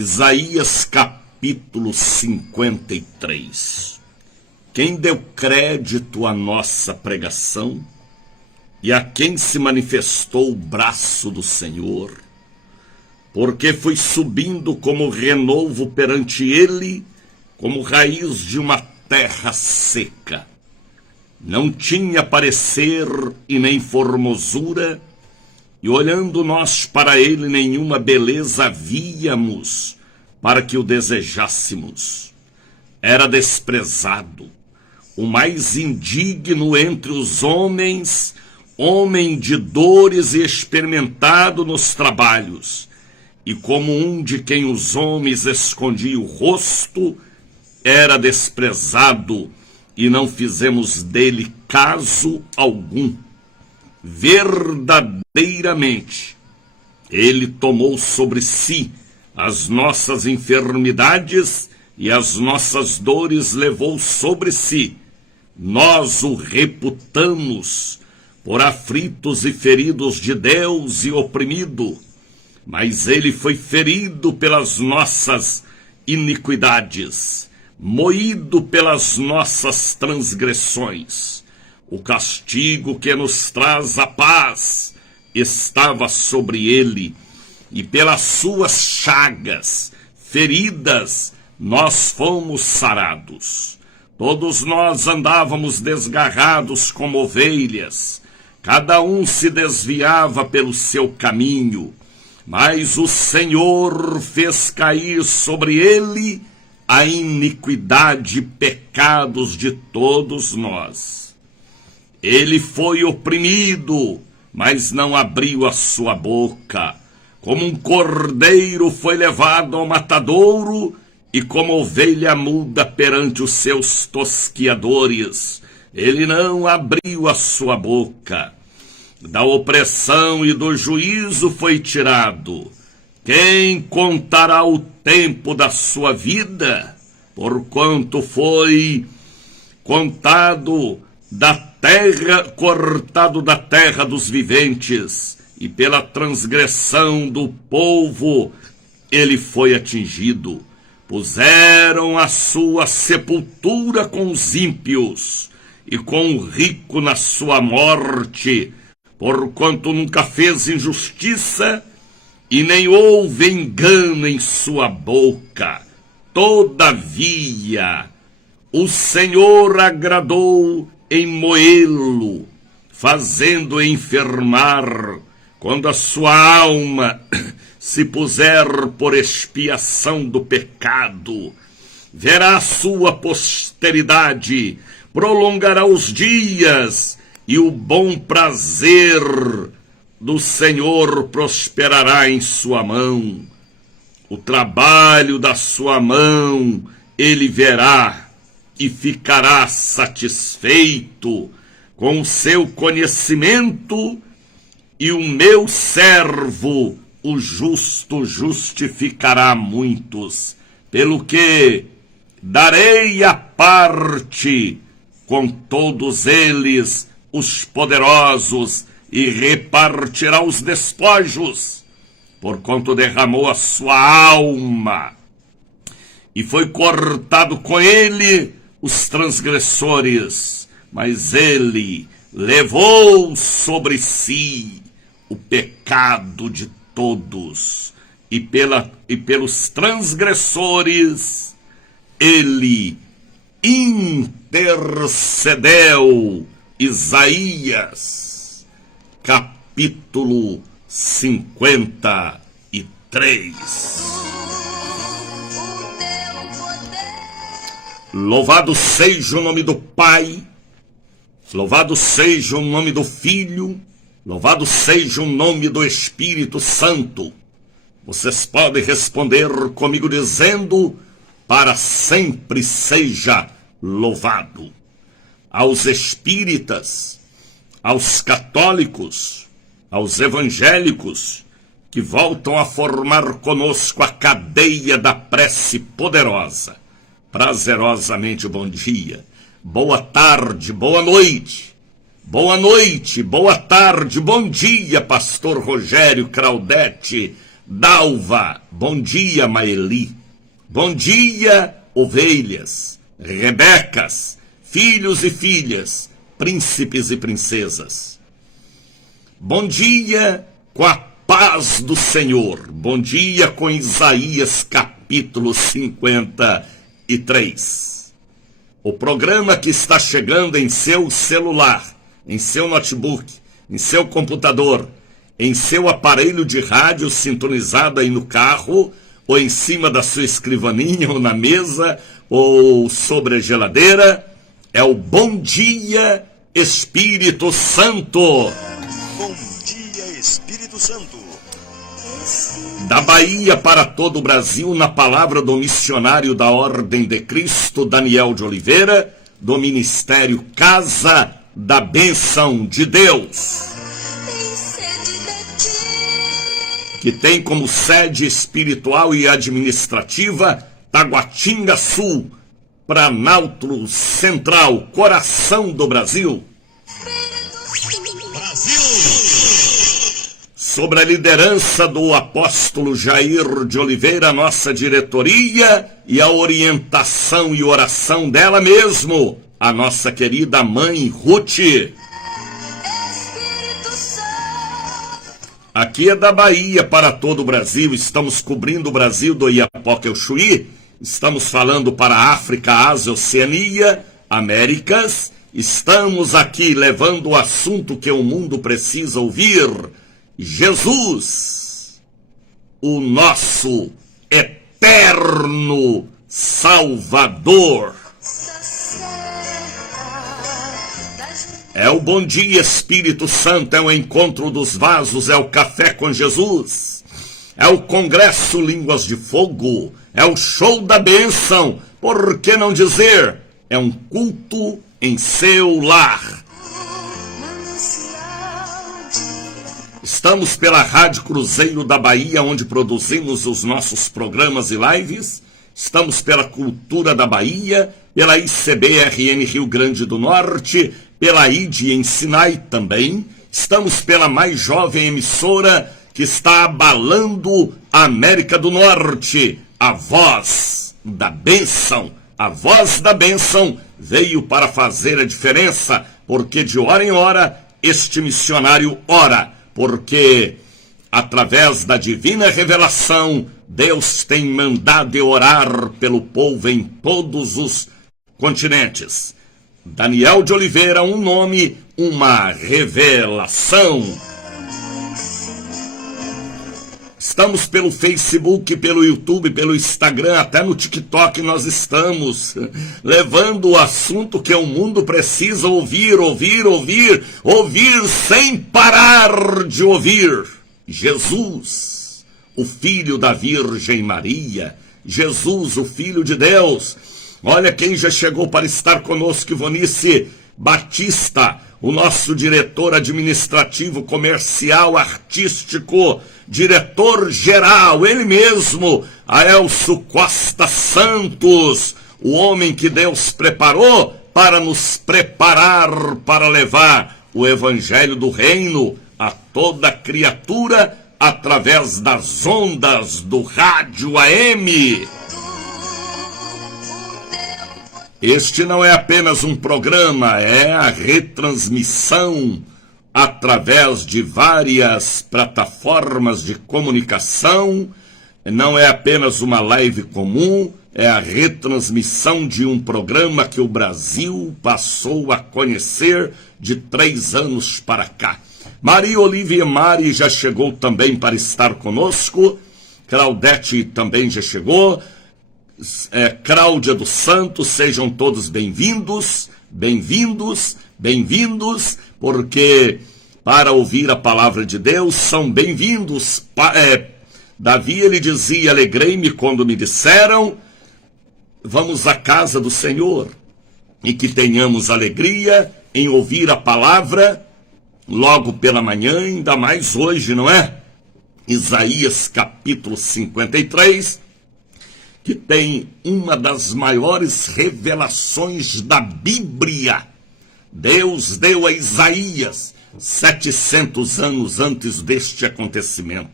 Isaías capítulo 53. Quem deu crédito à nossa pregação e a quem se manifestou o braço do Senhor, porque fui subindo como renovo perante ele, como raiz de uma terra seca. Não tinha parecer e nem formosura, e olhando nós para ele, nenhuma beleza víamos para que o desejássemos. Era desprezado, o mais indigno entre os homens, homem de dores e experimentado nos trabalhos, e como um de quem os homens escondiam o rosto, era desprezado, e não fizemos dele caso algum. Verdadeiramente, ele tomou sobre si as nossas enfermidades e as nossas dores levou sobre si. Nós o reputamos por aflitos e feridos de Deus e oprimido, mas ele foi ferido pelas nossas iniquidades, moído pelas nossas transgressões. O castigo que nos traz a paz estava sobre ele, e pelas suas chagas, feridas, nós fomos sarados. Todos nós andávamos desgarrados como ovelhas, cada um se desviava pelo seu caminho, mas o Senhor fez cair sobre ele a iniquidade e pecados de todos nós. Ele foi oprimido, mas não abriu a sua boca. Como um cordeiro foi levado ao matadouro, e como ovelha muda perante os seus tosquiadores, ele não abriu a sua boca. Da opressão e do juízo foi tirado. Quem contará o tempo da sua vida? Porquanto foi cortado da terra dos viventes, e pela transgressão do povo ele foi atingido. Puseram a sua sepultura com os ímpios, e com o rico na sua morte, porquanto nunca fez injustiça, e nem houve engano em sua boca. Todavia, o Senhor agradou em moê-lo, fazendo enfermar, quando a sua alma se puser por expiação do pecado. Verá a sua posteridade, prolongará os dias, e o bom prazer do Senhor prosperará em sua mão. O trabalho da sua mão ele verá, e ficará satisfeito com o seu conhecimento, e o meu servo, o justo, justificará muitos, pelo que darei a parte com todos eles os poderosos, e repartirá os despojos, porquanto derramou a sua alma, e foi cortado com ele os transgressores, mas ele levou sobre si o pecado de todos, e pelos transgressores ele intercedeu. Isaías capítulo 53. Louvado seja o nome do Pai, louvado seja o nome do Filho, louvado seja o nome do Espírito Santo. Vocês podem responder comigo dizendo: para sempre seja louvado. Aos espíritas, aos católicos, aos evangélicos, que voltam a formar conosco a cadeia da prece poderosa, prazerosamente bom dia, boa tarde, boa noite, boa tarde, bom dia, pastor Rogério Claudete, Dalva, bom dia, Maeli. Bom dia, ovelhas, Rebecas, filhos e filhas, príncipes e princesas. Bom dia com a paz do Senhor. Bom dia com Isaías capítulo 53. O programa que está chegando em seu celular, em seu notebook, em seu computador, em seu aparelho de rádio sintonizado aí no carro, ou em cima da sua escrivaninha, ou na mesa, ou sobre a geladeira, é o Bom Dia Espírito Santo. Bom dia, Espírito Santo. Da Bahia para todo o Brasil, na palavra do missionário da Ordem de Cristo, Daniel de Oliveira, do Ministério Casa da Bênção de Deus, que tem como sede espiritual e administrativa Taguatinga Sul, Planalto Central, coração do Brasil. Sob a liderança do apóstolo Jair de Oliveira, nossa diretoria, e a orientação e oração dela mesmo, a nossa querida mãe Ruth. Aqui é da Bahia para todo o Brasil, estamos cobrindo o Brasil do Iapoque ao Chuí, estamos falando para a África, Ásia, Oceania, Américas, estamos aqui levando o assunto que o mundo precisa ouvir: Jesus, o nosso eterno Salvador. É o Bom Dia Espírito Santo, é o encontro dos vasos, é o café com Jesus, é o congresso Línguas de Fogo, é o show da bênção, por que não dizer, é um culto em seu lar. Estamos pela Rádio Cruzeiro da Bahia, onde produzimos os nossos programas e lives. Estamos pela Cultura da Bahia, pela ICBRN Rio Grande do Norte, pela ID em Sinai também. Estamos pela mais jovem emissora que está abalando a América do Norte, a Voz da Bênção. A Voz da Bênção veio para fazer a diferença, porque de hora em hora este missionário ora, porque através da divina revelação Deus tem mandado orar pelo povo em todos os continentes. Daniel de Oliveira, um nome, uma revelação. Estamos pelo Facebook, pelo YouTube, pelo Instagram, até no TikTok nós estamos levando o assunto que o mundo precisa ouvir sem parar de ouvir. Jesus, o Filho da Virgem Maria, Jesus, o Filho de Deus. Olha quem já chegou para estar conosco: Ivonice Batista, o nosso diretor administrativo, comercial, artístico, diretor-geral, ele mesmo, Aelso Costa Santos, o homem que Deus preparou para nos preparar para levar o Evangelho do Reino a toda criatura através das ondas do rádio AM. Este não é apenas um programa, é a retransmissão através de várias plataformas de comunicação. Não é apenas uma live comum, é a retransmissão de um programa que o Brasil passou a conhecer de 3 anos para cá. Maria Olívia Mari já chegou também para estar conosco, Claudete também já chegou, Cláudia dos Santos, sejam todos bem-vindos, porque para ouvir a palavra de Deus são bem-vindos. Davi, ele dizia: alegrei-me quando me disseram, vamos à casa do Senhor, e que tenhamos alegria em ouvir a palavra logo pela manhã, ainda mais hoje, não é? Isaías capítulo 53, que tem uma das maiores revelações da Bíblia. Deus deu a Isaías 700 anos antes deste acontecimento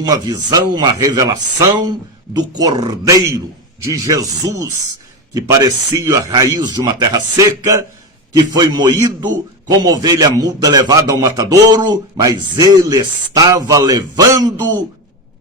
uma visão, uma revelação do Cordeiro de Jesus, que parecia a raiz de uma terra seca, que foi moído como ovelha muda levada ao matadouro, mas ele estava levando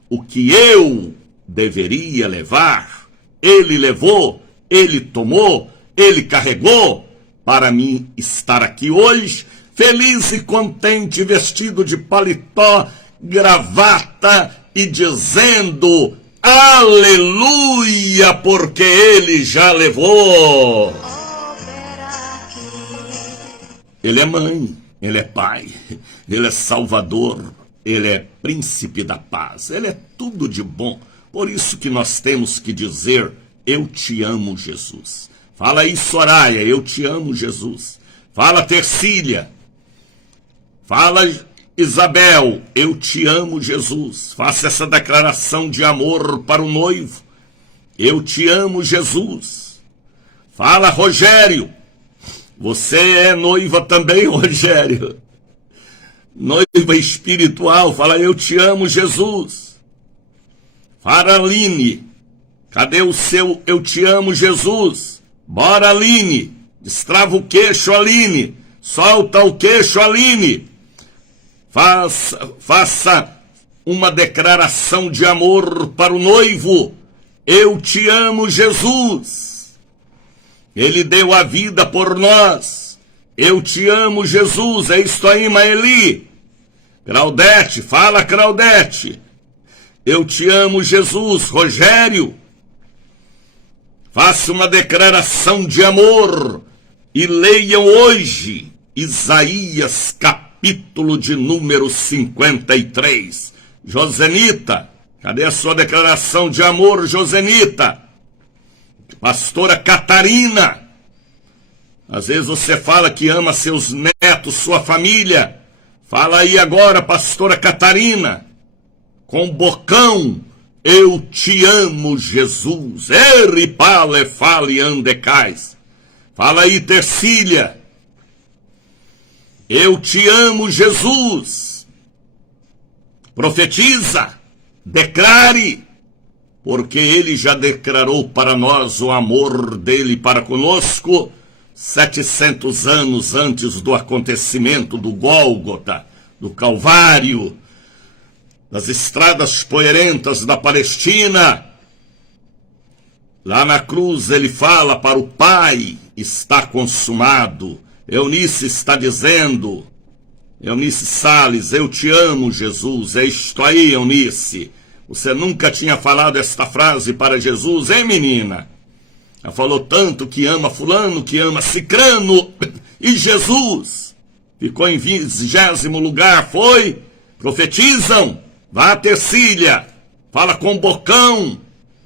o que eu deveria levar. Ele levou, ele tomou, ele carregou, para mim estar aqui hoje, feliz e contente, vestido de paletó, gravata e dizendo: aleluia, porque ele já levou. Ele é mãe, ele é pai, ele é salvador, ele é príncipe da paz, ele é tudo de bom. Por isso que nós temos que dizer: eu te amo, Jesus. Fala aí, Soraya, eu te amo, Jesus. Fala, Tercília. Fala, Isabel, eu te amo, Jesus. Faça essa declaração de amor para o noivo. Eu te amo, Jesus. Fala, Rogério. Você é noiva também, Rogério. Noiva espiritual. Fala, eu te amo, Jesus. Fala, Aline. Cadê o seu eu te amo, Jesus? Bora, Aline. Destrava o queixo, Aline. Solta o queixo, Aline. Faça uma declaração de amor para o noivo. Eu te amo, Jesus. Ele deu a vida por nós. Eu te amo, Jesus. É isto aí, Maeli. Claudete, fala, Claudete. Eu te amo, Jesus. Rogério, faça uma declaração de amor e leiam hoje Isaías, capítulo de número 53. Josenita, cadê a sua declaração de amor, Josenita? Pastora Catarina, às vezes você fala que ama seus netos, sua família. Fala aí agora, pastora Catarina, com bocão: eu te amo, Jesus. Eri pale fale andecais. Fala aí, Tercília. Eu te amo, Jesus. Profetiza, declare, porque ele já declarou para nós o amor dele para conosco 700 anos antes do acontecimento do Gólgota, do Calvário, das estradas poeirentas da Palestina. Lá na cruz ele fala para o Pai: está consumado. Eunice está dizendo, Eunice Salles, eu te amo, Jesus. É isto aí, Eunice. Você nunca tinha falado esta frase para Jesus, hein, menina? Ela falou tanto que ama fulano, que ama cicrano, e Jesus ficou em 20º lugar, foi? Profetizam. Vá, Tercília, fala com bocão,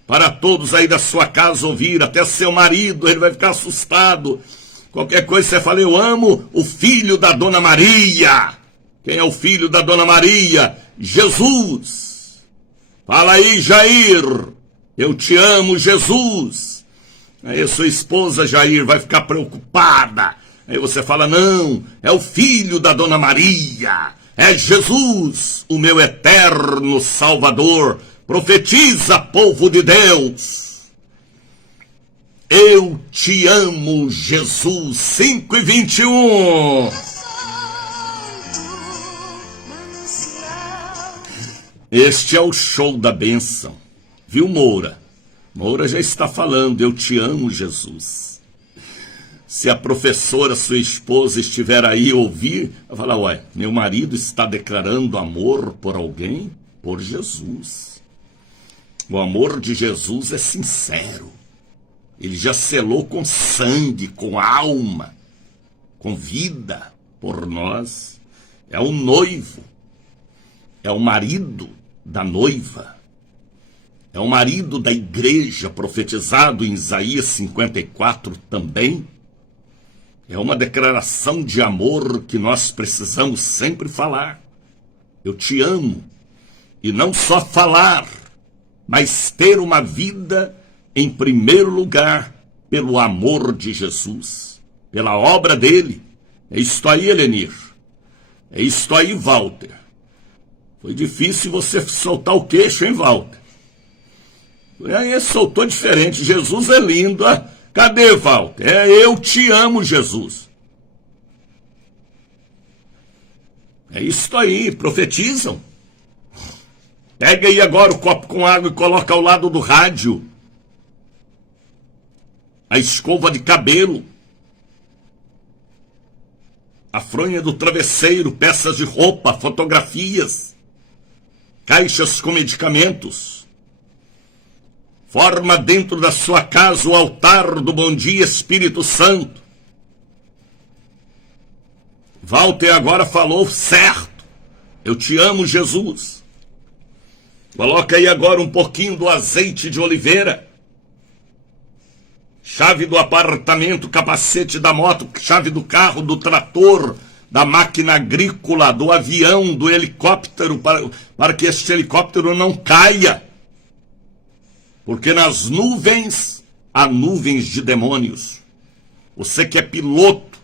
para todos aí da sua casa ouvir, até seu marido, ele vai ficar assustado. Qualquer coisa você fala: eu amo o filho da Dona Maria. Quem é o filho da Dona Maria? Jesus. Fala aí, Jair, eu te amo, Jesus. Aí sua esposa, Jair, vai ficar preocupada. Aí você fala: não, é o filho da Dona Maria. É Jesus, o meu eterno Salvador. Profetiza, povo de Deus. Eu te amo, Jesus. 5:21. Este é o show da bênção. Viu, Moura? Moura já está falando: eu te amo, Jesus. Se a professora, sua esposa, estiver aí ouvir, vai falar: ué, meu marido está declarando amor por alguém? Por Jesus. O amor de Jesus é sincero. Ele já selou com sangue, com alma, com vida por nós. É o noivo. É o marido da noiva. É o marido da igreja, profetizado em Isaías 54 também. É uma declaração de amor que nós precisamos sempre falar. Eu te amo. E não só falar, mas ter uma vida em primeiro lugar pelo amor de Jesus, pela obra dele. É isto aí, Elenir. É isto aí, Walter. Foi difícil você soltar o queixo, hein, Walter? Aí soltou diferente. Jesus é lindo. Ah, cadê, Walter? Eu te amo, Jesus. É isso aí, profetizam. Pega aí agora o copo com água e coloca ao lado do rádio. A escova de cabelo. A fronha do travesseiro, peças de roupa, fotografias. Caixas com medicamentos. Forma dentro da sua casa o altar do Bom Dia Espírito Santo. Walter agora falou certo. Eu te amo, Jesus. Coloca aí agora um pouquinho do azeite de oliveira. Chave do apartamento, capacete da moto, chave do carro, do trator, da máquina agrícola, do avião, do helicóptero, para que este helicóptero não caia. Porque nas nuvens há nuvens de demônios. Você que é piloto,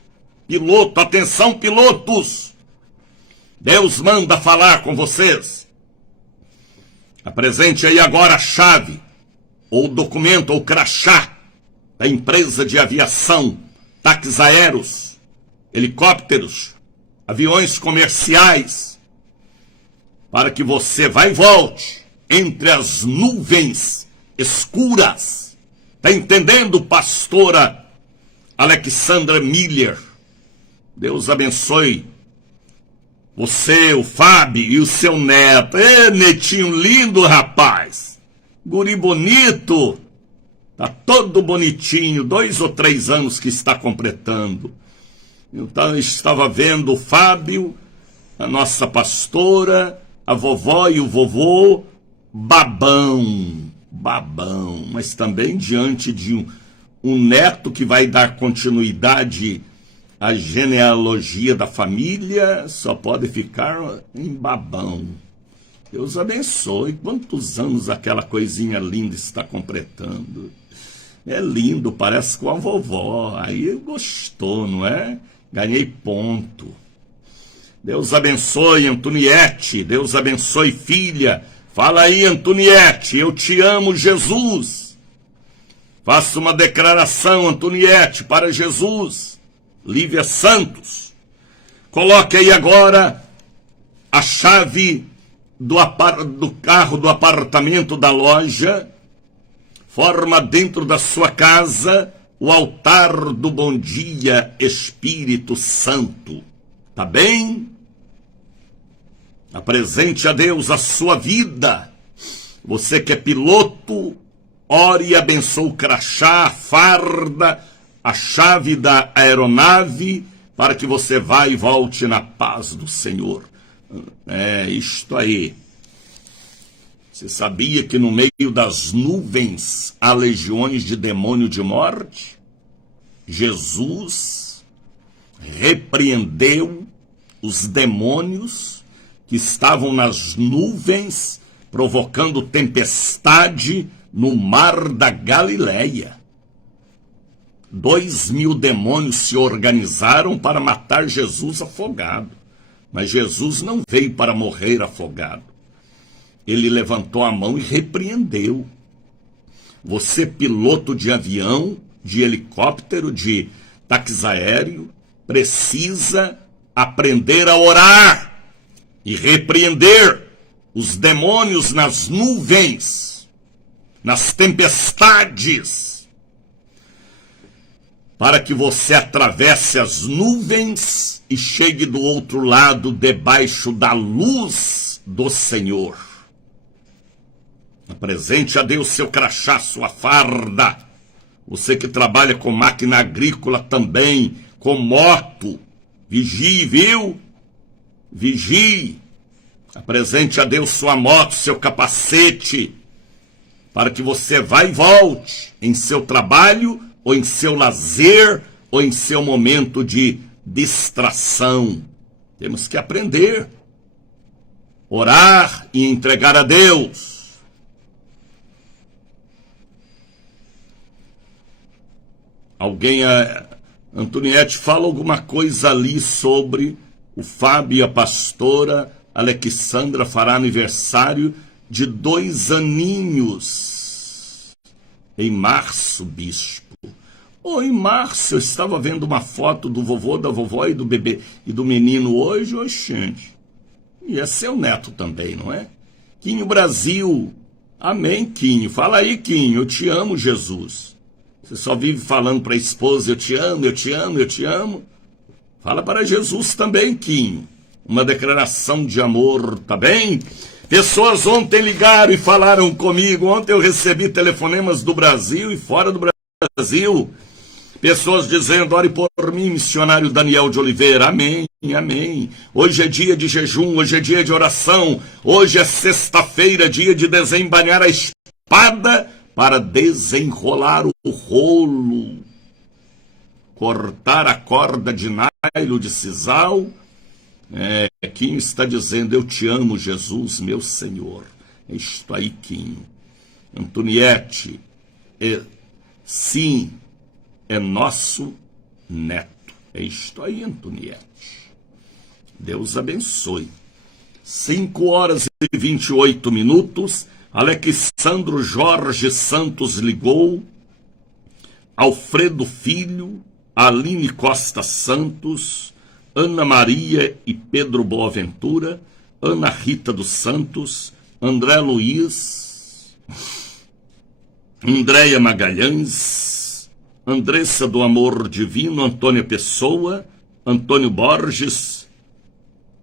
atenção pilotos, Deus manda falar com vocês. Apresente aí agora a chave, ou documento, ou crachá da empresa de aviação, táxis aéreos, helicópteros, aviões comerciais, para que você vá e volte entre as nuvens escuras. Está entendendo, pastora Alexandra Miller? Deus abençoe você, o Fábio e o seu neto. Netinho lindo, rapaz. Guri bonito. Tá todo bonitinho, 2 ou 3 anos que está completando. Então, estava vendo o Fábio, a nossa pastora, a vovó e o vovô, babão, mas também diante de um neto que vai dar continuidade à genealogia da família, só pode ficar em babão. Deus abençoe. Quantos anos aquela coisinha linda está completando? É lindo, parece com a vovó. Aí gostou, não é? Ganhei ponto. Deus abençoe, Antoniette. Deus abençoe, filha. Fala aí, Antoniette. Eu te amo, Jesus. Faça uma declaração, Antoniette, para Jesus. Lívia Santos. Coloque aí agora a chave do carro, do apartamento, da loja. Forma dentro da sua casa o altar do Bom Dia Espírito Santo. Tá bem? Apresente a Deus a sua vida. Você que é piloto, ore e abençoe o crachá, a farda, a chave da aeronave, para que você vá e volte na paz do Senhor. É isto aí. Você sabia que no meio das nuvens há legiões de demônio de morte? Jesus repreendeu os demônios que estavam nas nuvens, provocando tempestade no mar da Galileia. 2.000 demônios se organizaram para matar Jesus afogado. Mas Jesus não veio para morrer afogado. Ele levantou a mão e repreendeu. Você, piloto de avião, de helicóptero, de táxi aéreo, precisa aprender a orar e repreender os demônios nas nuvens, nas tempestades, para que você atravesse as nuvens e chegue do outro lado debaixo da luz do Senhor. Apresente a Deus seu crachá, sua farda. Você que trabalha com máquina agrícola também, com moto, vigie, viu? Vigie. Apresente a Deus sua moto, seu capacete, para que você vá e volte em seu trabalho, ou em seu lazer, ou em seu momento de distração. Temos que aprender, orar e entregar a Deus. Alguém, Antoniette, fala alguma coisa ali sobre o Fábio e a pastora Alexandra fará aniversário de 2 aninhos. Em março, bispo. Em março eu estava vendo uma foto do vovô, da vovó e do bebê e do menino hoje, gente. E é seu neto também, não é? Quinho Brasil. Amém, Quinho. Fala aí, Quinho. Eu te amo, Jesus. Você só vive falando para a esposa, eu te amo, eu te amo, eu te amo. Fala para Jesus também, Quinho. Uma declaração de amor, tá bem? Pessoas ontem ligaram e falaram comigo. Ontem eu recebi telefonemas do Brasil e fora do Brasil. Pessoas dizendo, ore por mim, missionário Daniel de Oliveira. Amém, amém. Hoje é dia de jejum, hoje é dia de oração. Hoje é sexta-feira, dia de desembainhar a espada para desenrolar o rolo. Cortar a corda de nylon de sisal. Quinho está dizendo, eu te amo, Jesus, meu Senhor. É isto aí, Quinho. Antoniette, sim, é nosso neto. É isto aí, Antoniette. Deus abençoe. 5h28. Alexandro Jorge Santos ligou. Alfredo Filho, Aline Costa Santos, Ana Maria e Pedro Boaventura, Ana Rita dos Santos, André Luiz, Andréia Magalhães, Andressa do Amor Divino, Antônia Pessoa, Antônio Borges,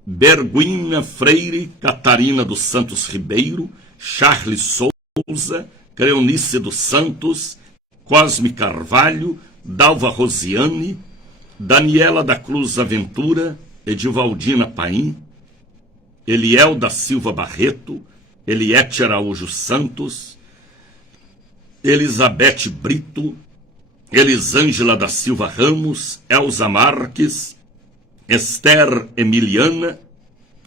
Berguinha Freire, Catarina dos Santos Ribeiro, Charles Souza, Creonice dos Santos, Cosme Carvalho, Dalva Rosiane, Daniela da Cruz Aventura, Edivaldina Paim, Eliel da Silva Barreto, Eliete Araújo Santos, Elizabeth Brito, Elisângela da Silva Ramos, Elza Marques, Esther Emiliana,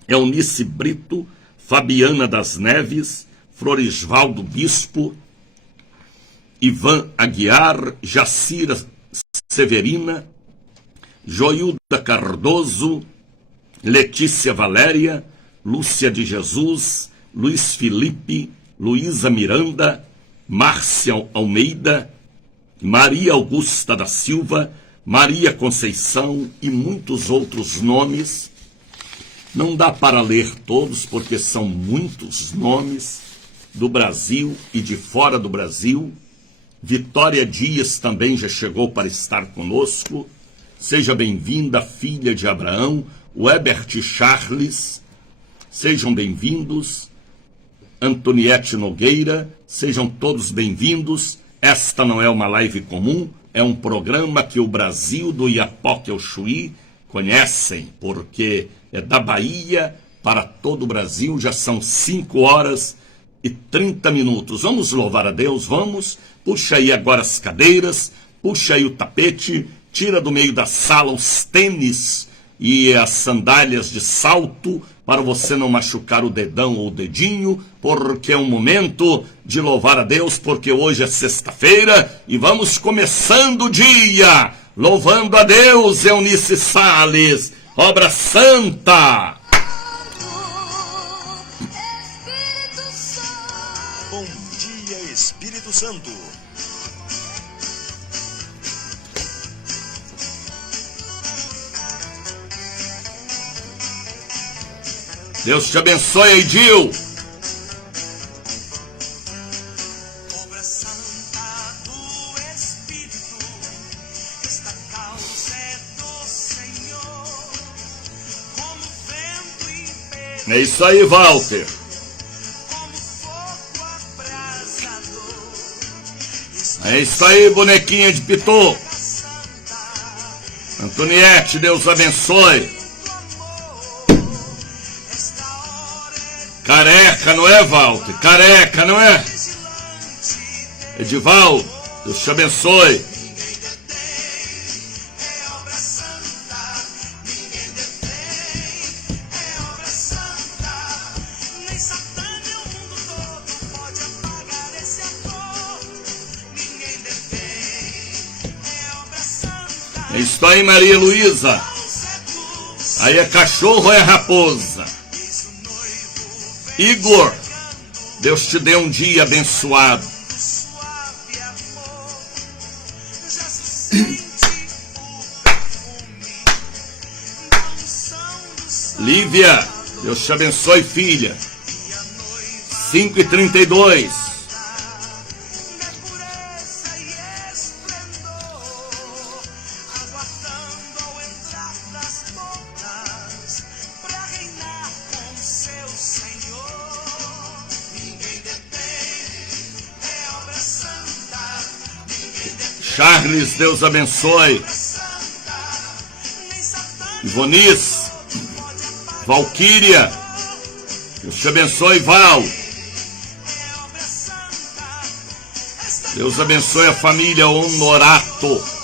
Eunice Brito, Fabiana das Neves, Florisvaldo Bispo, Ivan Aguiar, Jacira Severina, Joilda Cardoso, Letícia Valéria, Lúcia de Jesus, Luiz Felipe, Luísa Miranda, Márcia Almeida, Maria Augusta da Silva, Maria Conceição e muitos outros nomes. Não dá para ler todos, porque são muitos nomes do Brasil e de fora do Brasil. Vitória Dias também já chegou para estar conosco. Seja bem-vinda, filha de Abraão. Webert Charles, sejam bem-vindos. Antoniette Nogueira, sejam todos bem-vindos. Esta não é uma live comum, é um programa que o Brasil do Iapoque ao Chuí conhecem, porque é da Bahia para todo o Brasil. Já são 5h30. Vamos louvar a Deus, vamos. Puxa aí agora as cadeiras, puxa aí o tapete, tira do meio da sala os tênis e as sandálias de salto para você não machucar o dedão ou o dedinho, porque é um momento de louvar a Deus, porque hoje é sexta-feira e vamos começando o dia louvando a Deus. Eunice Salles, obra santa. Bom dia, Espírito Santo. Deus te abençoe, Edil. Obra santa do Espírito, esta causa é do Senhor, como vento impetuoso, É isso aí, Walter. como fogo abrasador. É isso aí, bonequinha de pitô. Antoniette, Deus abençoe. Careca, não é, Walter? Careca, não é? Edivaldo, Deus te abençoe. É isso aí, Maria Luísa. Aí é cachorro ou é raposa? Igor, Deus te dê um dia abençoado. Suave amor, já se sente o perfume da unção do céu. Lívia, Deus te abençoe, filha. E a noiva 5h32. de pureza e esplendor, aguardando ao entrar das bodas, pra reinar com seu Senhor. Ninguém detém, é obra santa. Ninguém detém, Charles, Deus abençoe. obra santa. Nem Satã Ivonice, pode apagar. Valquíria, Deus te abençoe, Val. É obra santa. Esta Deus abençoe a família Honorato.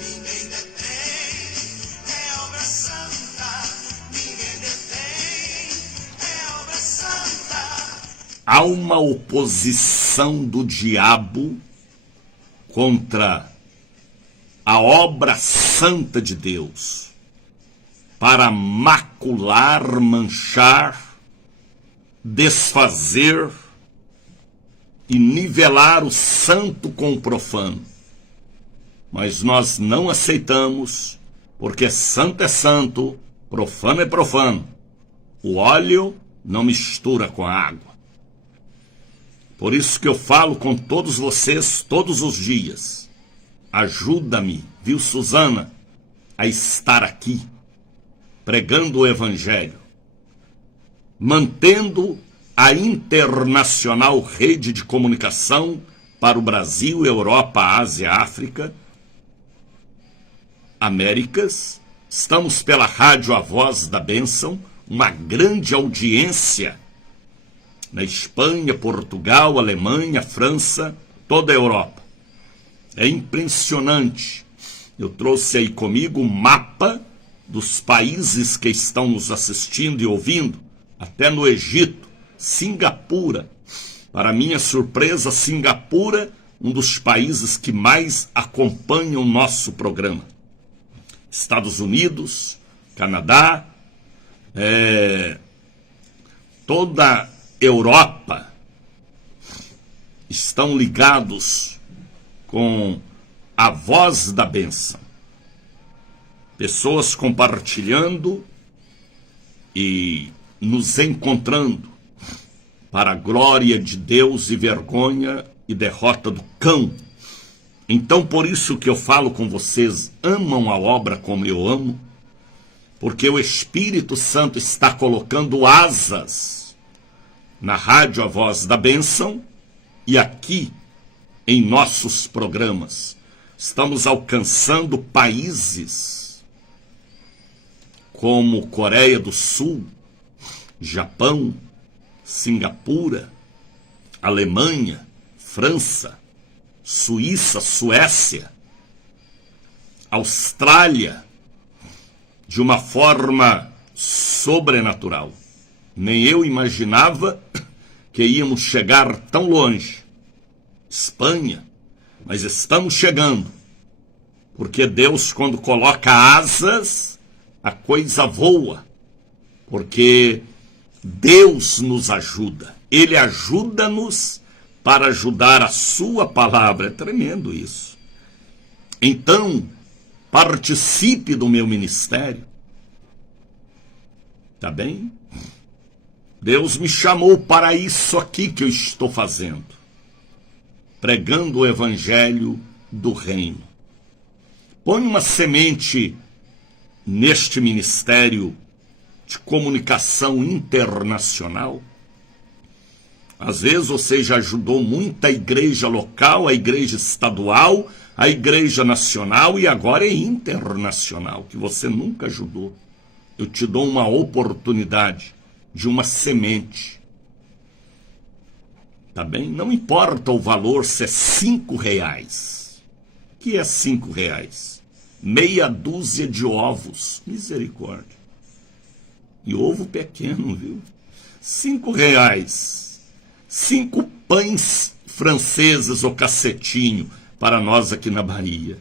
ninguém detém, é obra santa. Ninguém detém, é obra santa. Há uma oposição do diabo contra a obra santa de Deus para macular, manchar, desfazer e nivelar o santo com o profano. Mas nós não aceitamos, porque santo é santo, profano é profano. O óleo não mistura com a água. Por isso que eu falo com todos vocês todos os dias. Ajuda-me, viu, Suzana, a estar aqui, pregando o Evangelho, mantendo a internacional rede de comunicação para o Brasil, Europa, Ásia, África, Américas. Estamos pela rádio A Voz da Bênção, uma grande audiência na Espanha, Portugal, Alemanha, França, toda a Europa. É impressionante. Eu trouxe aí comigo um mapa dos países que estão nos assistindo e ouvindo, até no Egito, Singapura. Para minha surpresa, Singapura, um dos países que mais acompanham o nosso programa. Estados Unidos, Canadá, toda a Europa estão ligados com a Voz da Bênção. Pessoas compartilhando e nos encontrando para a glória de Deus e vergonha e derrota do cão. Então, por isso que eu falo com vocês, amam a obra como eu amo, porque o Espírito Santo está colocando asas na rádio A Voz da Bênção e aqui em nossos programas. Estamos alcançando países como Coreia do Sul, Japão, Singapura, Alemanha, França, Suíça, Suécia, Austrália, de uma forma sobrenatural. Nem eu imaginava que íamos chegar tão longe. Espanha, mas estamos chegando. Porque Deus, quando coloca asas, a coisa voa. Porque Deus nos ajuda. Ele ajuda-nos para ajudar a sua palavra. É tremendo isso. Então, participe do meu ministério. Tá bem? Deus me chamou para isso aqui que eu estou fazendo. Pregando o evangelho do reino. Põe uma semente neste ministério de comunicação internacional. Às vezes você já ajudou muita igreja local, a igreja estadual, a igreja nacional e agora é internacional, que você nunca ajudou. Eu te dou uma oportunidade de uma semente. Tá bem? Não importa o valor, se é R$5. O que é R$5? Meia dúzia de ovos. Misericórdia. E ovo pequeno, viu? 5 reais. 5 pães franceses ou cacetinho para nós aqui na Bahia.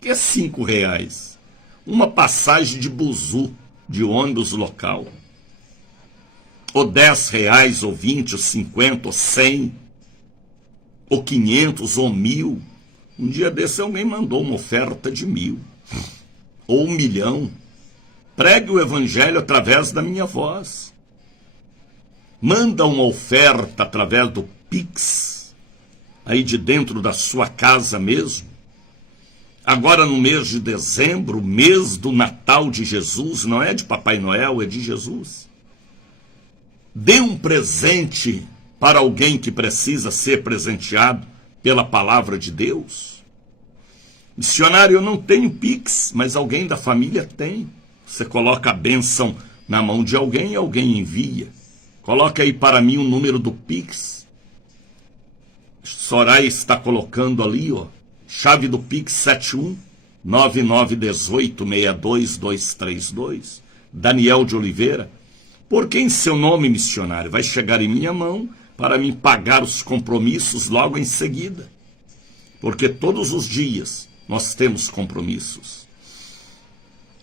Que é 5 reais? Uma passagem de buzu, de ônibus local. Ou 10 reais, ou 20, ou 50, ou 100, ou 500, ou 1.000. Um dia desse alguém mandou uma oferta de 1.000, ou 1 milhão. Pregue o evangelho através da minha voz. Manda uma oferta através do Pix, aí de dentro da sua casa mesmo. Agora no mês de dezembro, mês do Natal de Jesus, não é de Papai Noel, é de Jesus. Dê um presente para alguém que precisa ser presenteado pela palavra de Deus. Missionário, eu não tenho Pix, mas alguém da família tem. Você coloca a bênção na mão de alguém e alguém envia. Coloca aí para mim o número do Pix. Soraya está colocando ali, ó. Chave do Pix 71-9918-62232. Daniel de Oliveira. Porque em seu nome, missionário, vai chegar em minha mão para me pagar os compromissos logo em seguida. Porque todos os dias nós temos compromissos.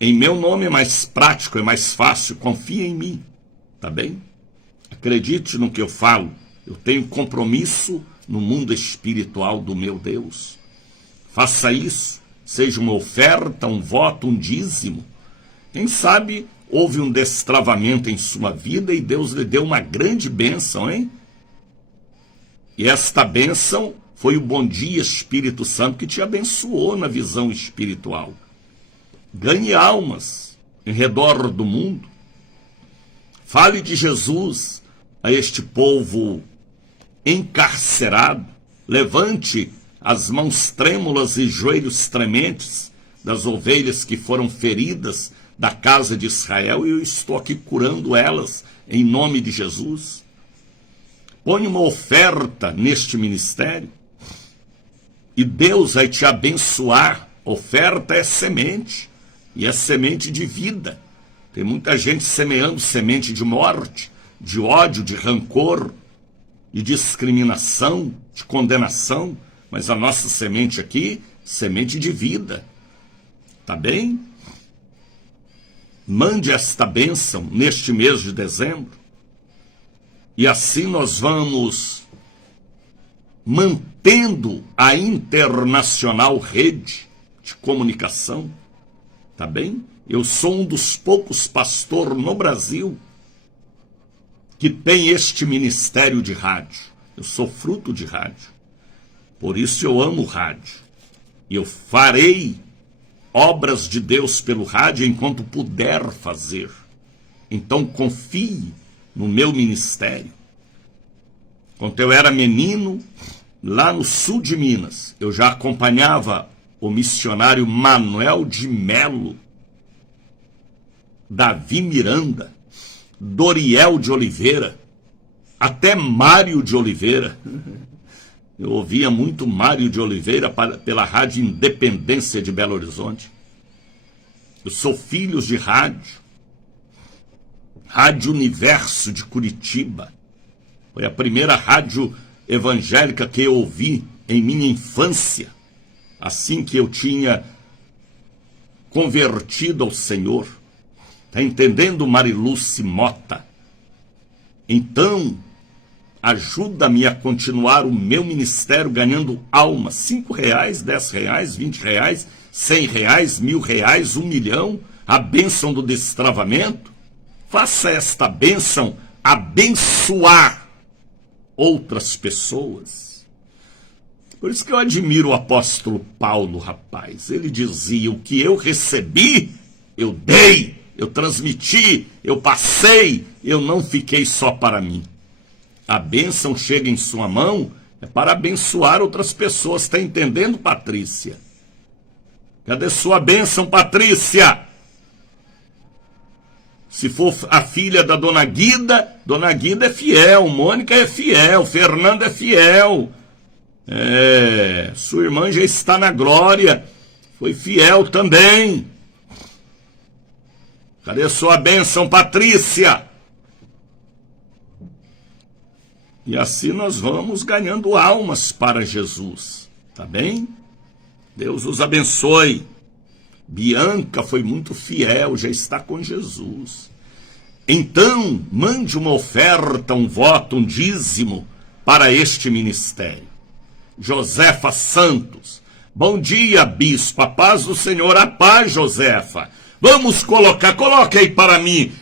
Em meu nome é mais prático, é mais fácil, confia em mim, tá bem? Acredite no que eu falo, eu tenho compromisso no mundo espiritual do meu Deus. Faça isso, seja uma oferta, um voto, um dízimo. Quem sabe houve um destravamento em sua vida e Deus lhe deu uma grande bênção, hein? E esta bênção foi o bom dia Espírito Santo que te abençoou na visão espiritual. Ganhe almas em redor do mundo. Fale de Jesus a este povo encarcerado. Levante as mãos trêmulas e joelhos trementes das ovelhas que foram feridas da casa de Israel, e eu estou aqui curando elas em nome de Jesus. Põe uma oferta neste ministério e Deus vai te abençoar. Oferta é semente, e é semente de vida. Tem muita gente semeando semente de morte, de ódio, de rancor, de discriminação, de condenação, mas a nossa semente aqui, semente de vida. Tá bem? Mande esta bênção neste mês de dezembro, e assim nós vamos mantendo a internacional rede de comunicação, tá bem? Eu sou um dos poucos pastores no Brasil que tem este ministério de rádio. Eu sou fruto de rádio, por isso eu amo rádio. E eu farei obras de Deus pelo rádio enquanto puder fazer. Então confie no meu ministério. Quando eu era menino, lá no sul de Minas, eu já acompanhava o missionário Manuel de Melo, Davi Miranda, Doriel de Oliveira, até Mário de Oliveira. Eu ouvia muito Mário de Oliveira pela Rádio Independência de Belo Horizonte. Eu sou filho de rádio. Rádio Universo de Curitiba. Foi a primeira rádio evangélica que eu ouvi em minha infância, assim que eu tinha convertido ao Senhor. Está entendendo, Mariluce Mota? Então, ajuda-me a continuar o meu ministério ganhando almas. 5 reais, 10 reais, 20 reais, 100 reais, 1.000 reais, 1 milhão. A bênção do destravamento. Faça esta bênção abençoar outras pessoas. Por isso que eu admiro o apóstolo Paulo, rapaz. Ele dizia: o que eu recebi, eu dei, eu transmiti, eu passei, eu não fiquei só para mim. A bênção chega em sua mão é para abençoar outras pessoas. Está entendendo, Patrícia? Cadê sua bênção, Patrícia? Se for a filha da Dona Guida é fiel, Mônica é fiel, Fernanda é fiel. Sua irmã já está na glória, foi fiel também. Cadê sua bênção, Patrícia? E assim nós vamos ganhando almas para Jesus, tá bem? Deus os abençoe. Bianca foi muito fiel, já está com Jesus. Então, mande uma oferta, um voto, um dízimo para este ministério. Josefa Santos. Bom dia, bispo. A paz do Senhor, a paz, Josefa. Vamos coloque aí para mim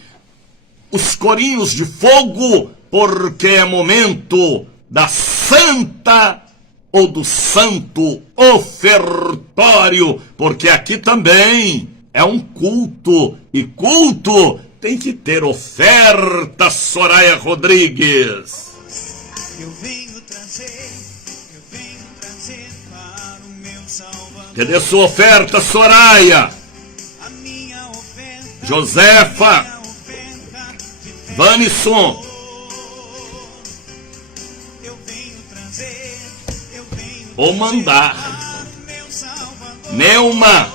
os corinhos de fogo, porque é momento da santa ou do santo ofertório, porque aqui também é um culto, e culto tem que ter oferta, Soraya Rodrigues. Eu venho trazer para o meu Salvador. Cadê sua oferta, Soraya? A minha oferta, Josefa, minha oferta de fé. Vanisson, Eu venho trazer, eu venho ou mandar. para o meu Salvador. Neuma,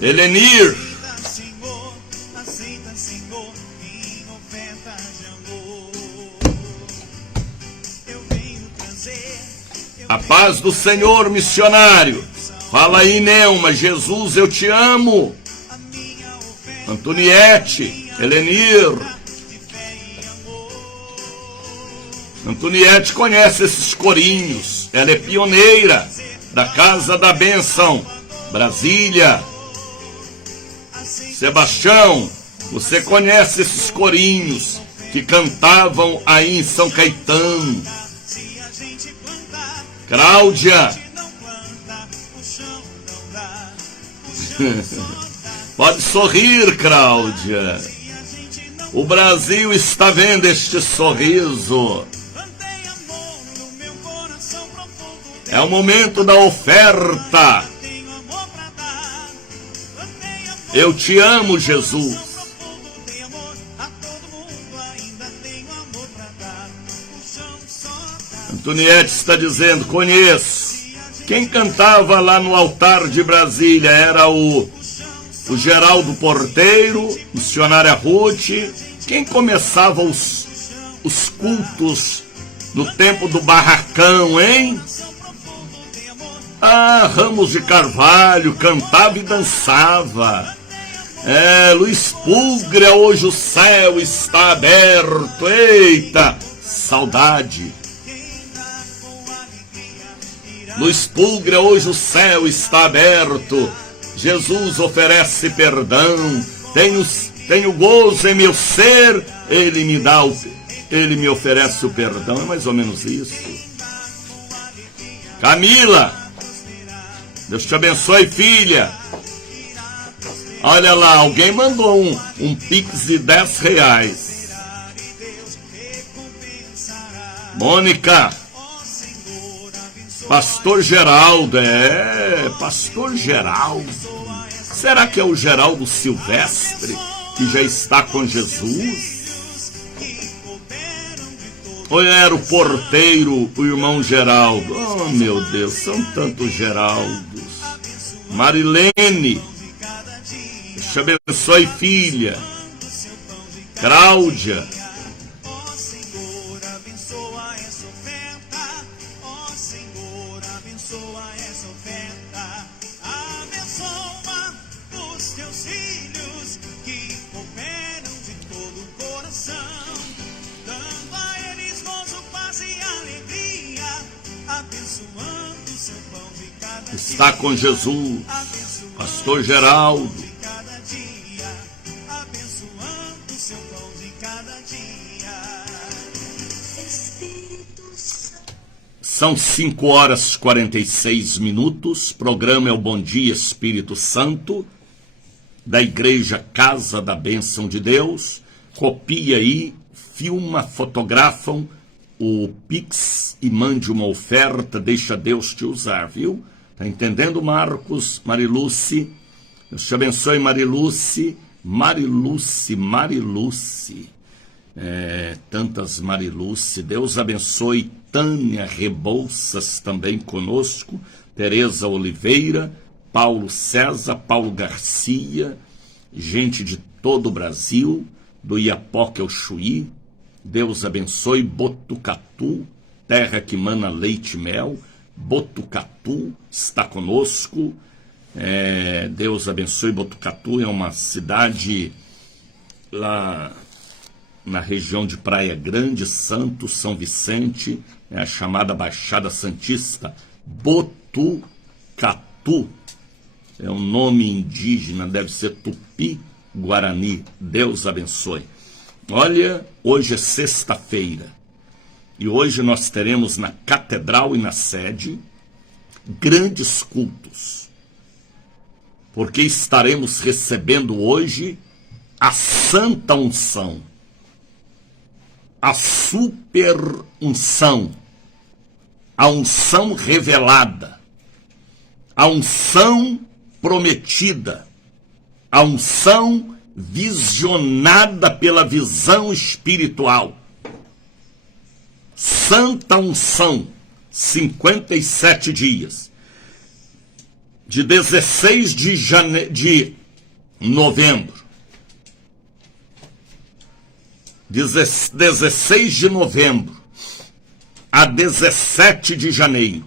Elenir, Aceita, Senhor, aceita, Senhor, minha oferta de amor. Eu venho trazer, a paz do Senhor, missionário. Fala aí, Neuma, Jesus, eu te amo. a minha oferta Antoniette, Elenir. de fé e amor. Antoniette conhece esses corinhos. Ela é pioneira da Casa da Bênção, Brasília. Sebastião, você conhece esses corinhos que cantavam aí em São Caetano. Se a gente plantar, Cláudia, não planta, o chão não dá. O chão só dá. pode sorrir, Cláudia. Se a gente não O Brasil está vendo este sorriso. plantei amor no meu coração profundo. É o momento da oferta. Tenho amor pra dar. Plantei amor Eu te amo, Jesus. profundo. Dei amor a todo mundo. Ainda tenho amor pra dar. O chão só dá. Antoniette está dizendo, conheço. Quem cantava lá no altar de Brasília era o Geraldo Porteiro, missionária Ruth. Quem começava os cultos no tempo do barracão, hein? Ah, Ramos de Carvalho cantava e dançava. Luiz Pulgra, hoje o céu está aberto. Eita, saudade. Luiz Pulgra, hoje o céu está aberto. Jesus oferece perdão. Tenho gozo em meu ser. Ele me oferece o perdão. É mais ou menos isso. Camila, Deus te abençoe, filha. Olha lá, alguém mandou um pix de R$10. Mônica, Pastor Geraldo, Pastor Geraldo. Será que é o Geraldo Silvestre, que já está com Jesus? Ou era o porteiro, o irmão Geraldo? Oh, meu Deus, são tantos Geraldos. Marilene, Deus te abençoe, filha. Cláudia, Ó Senhor, abençoa essa oferta. Ó Senhor, abençoa essa oferta. Abençoa os teus filhos que cooperam de todo o coração, dando a eles gozo, paz e alegria, abençoando o seu pão de cada dia. está com Jesus. Pastor Geraldo. De cada dia, abençoando o seu pão de cada dia. São 5h46. Programa é o Bom Dia Espírito Santo, da Igreja Casa da Bênção de Deus. Copia aí, filma, fotografam o Pix e mande uma oferta. Deixa Deus te usar, viu? Tá entendendo, Marcos? Mariluce, Deus te abençoe, Mariluce. Tantas Mariluce. Deus abençoe. Tânia Rebouças também conosco. Tereza Oliveira, Paulo César, Paulo Garcia, gente de todo o Brasil, do Iapoque ao Chuí. Deus abençoe Botucatu, terra que mana leite e mel. Botucatu está conosco. Deus abençoe Botucatu, é uma cidade lá na região de Praia Grande, Santos, São Vicente, a chamada Baixada Santista. Botucatu é um nome indígena, deve ser Tupi-Guarani. Deus abençoe. Olha, hoje é sexta-feira e hoje nós teremos na catedral e na sede grandes cultos, porque estaremos recebendo hoje a santa unção, a super unção, a unção revelada, a unção prometida, a unção visionada pela visão espiritual. Santa unção, 57 dias, de 16 de novembro, 16 de novembro a 17 de janeiro,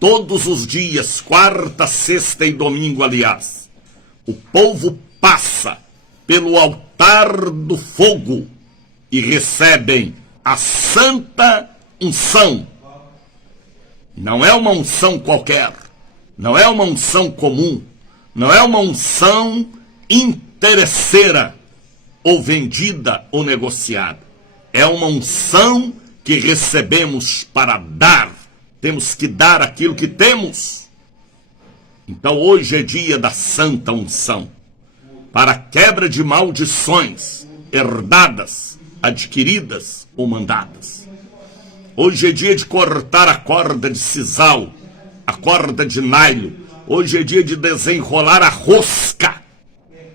todos os dias, quarta, sexta e domingo, aliás, o povo passa pelo altar do fogo e recebem a santa unção. Não é uma unção qualquer, não é uma unção comum, não é uma unção interesseira, ou vendida ou negociada. É uma unção que recebemos para dar. Temos que dar aquilo que temos. Então hoje é dia da santa unção, para a quebra de maldições herdadas, adquiridas ou mandadas. Hoje é dia de cortar a corda de sisal, a corda de nylon. Hoje é dia de desenrolar a rosca.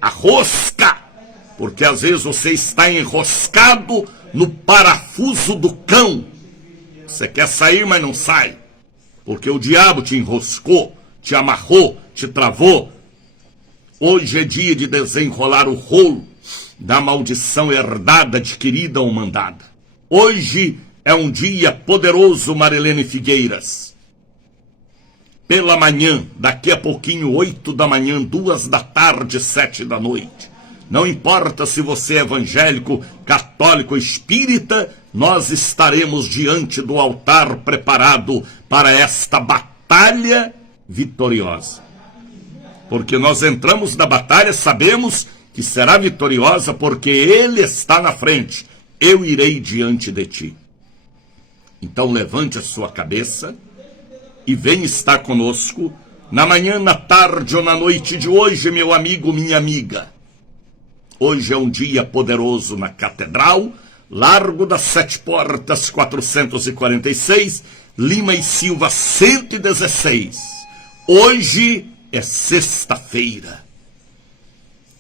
A rosca! Porque às vezes você está enroscado no parafuso do cão. Você quer sair, mas não sai. Porque o diabo te enroscou, te amarrou, te travou. Hoje é dia de desenrolar o rolo da maldição herdada, adquirida ou mandada. Hoje é um dia poderoso, Marilene Figueiras. Pela manhã, daqui a pouquinho, 8 da manhã, 2 da tarde, 7 da noite. Não importa se você é evangélico, católico ou espírita, nós estaremos diante do altar preparado para esta batalha vitoriosa. Porque nós entramos na batalha, sabemos que será vitoriosa, porque Ele está na frente. Eu irei diante de ti. Então levante a sua cabeça e venha estar conosco na manhã, na tarde ou na noite de hoje, meu amigo, minha amiga. Hoje é um dia poderoso na Catedral, Largo das Sete Portas, 446, Lima e Silva, 116. Hoje é sexta-feira.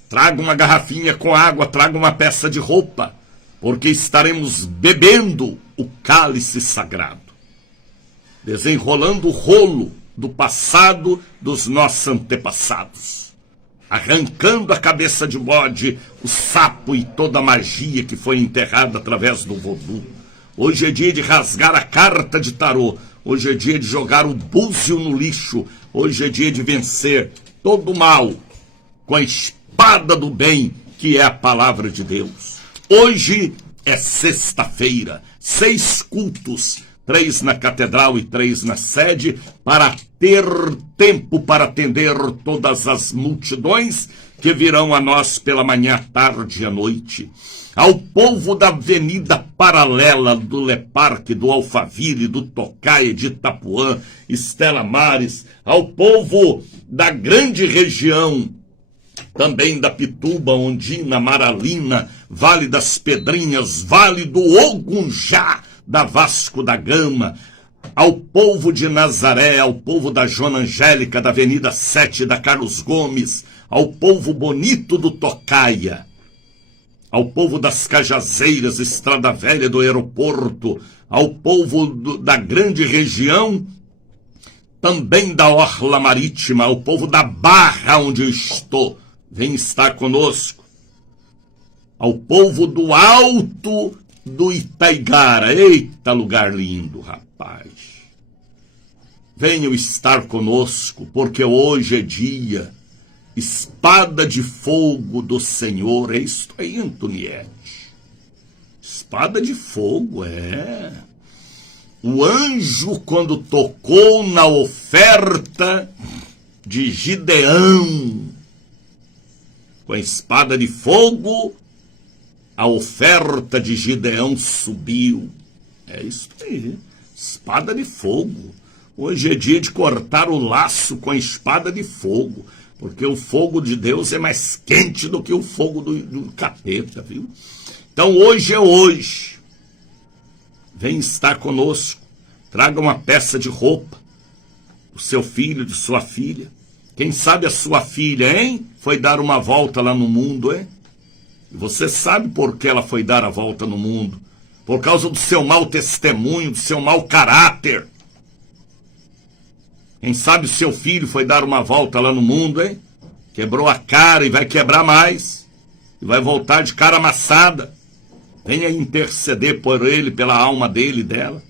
Traga uma garrafinha com água, traga uma peça de roupa, porque estaremos bebendo o cálice sagrado, desenrolando o rolo do passado dos nossos antepassados, arrancando a cabeça de bode, o sapo e toda a magia que foi enterrada através do vodú. Hoje é dia de rasgar a carta de tarô. Hoje é dia de jogar o búzio no lixo. Hoje é dia de vencer todo o mal com a espada do bem, que é a palavra de Deus. Hoje é sexta-feira, 6 cultos, 3 na catedral e 3 na sede, para ter tempo para atender todas as multidões que virão a nós pela manhã, tarde e à noite. Ao povo da Avenida Paralela, do Leparque, do Alphaville, do Tocaia, de Itapuã, Estela Mares, ao povo da grande região, também da Pituba, Ondina, Maralina, Vale das Pedrinhas, Vale do Ogunjá, da Vasco da Gama, ao povo de Nazaré, ao povo da Joana Angélica, da Avenida 7, da Carlos Gomes, ao povo bonito do Tocaia, ao povo das Cajazeiras, Estrada Velha do Aeroporto, ao povo da grande região, também da Orla Marítima, ao povo da Barra, onde eu estou. Vem estar conosco. ao povo do alto do Itaigara. Eita, lugar lindo, rapaz. Venham estar conosco, porque hoje é dia. Espada de fogo do Senhor. É isto aí, Antoniette. Espada de fogo, é. O anjo, quando tocou na oferta de Gideão, com a espada de fogo, a oferta de Gideão subiu. É isso aí, espada de fogo. Hoje é dia de cortar o laço com a espada de fogo, porque o fogo de Deus é mais quente do que o fogo do capeta, viu? Então hoje é hoje. Vem estar conosco. Traga uma peça de roupa do seu filho, de sua filha. Quem sabe a sua filha, hein? Foi dar uma volta lá no mundo, hein? E você sabe por que ela foi dar a volta no mundo. Por causa do seu mau testemunho, do seu mau caráter. Quem sabe o seu filho foi dar uma volta lá no mundo, hein? Quebrou a cara e vai quebrar mais. E vai voltar de cara amassada. Venha interceder por ele, pela alma dele e dela.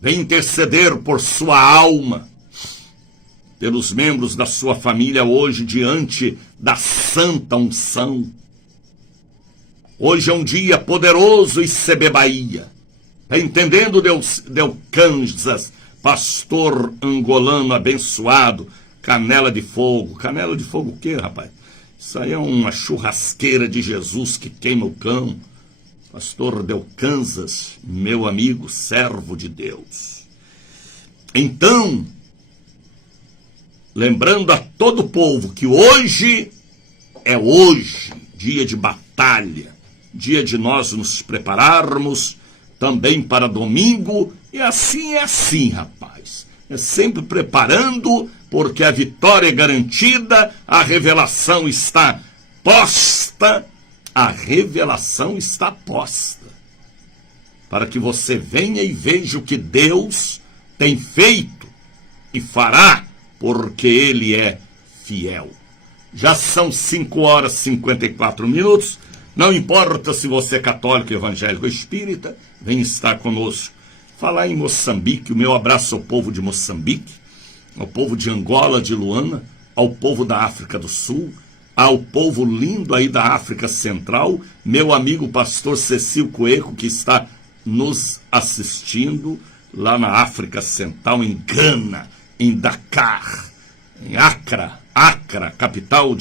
Venha interceder por sua alma, pelos membros da sua família hoje diante da santa unção. Hoje é um dia poderoso e Sebe Bahia. Está entendendo, Del Kansas, pastor angolano abençoado, canela de fogo. Canela de fogo o quê, rapaz? Isso aí é uma churrasqueira de Jesus que queima o cão. Pastor Del Kansas, meu amigo, servo de Deus. Então, lembrando a todo o povo que hoje é hoje, dia de batalha, dia de nós nos prepararmos também para domingo, e assim é assim, rapaz. É sempre preparando, porque a vitória é garantida, a revelação está posta, a revelação está posta, para que você venha e veja o que Deus tem feito e fará, porque Ele é fiel. Já são 5 horas e 54 minutos, não importa se você é católico, evangélico ou espírita, vem estar conosco. Falar em Moçambique, o meu abraço ao povo de Moçambique, ao povo de Angola, de Luanda, ao povo da África do Sul, ao povo lindo aí da África Central, meu amigo pastor Cecil Coelho, que está nos assistindo lá na África Central, em Gana, em Dakar, em Accra, capital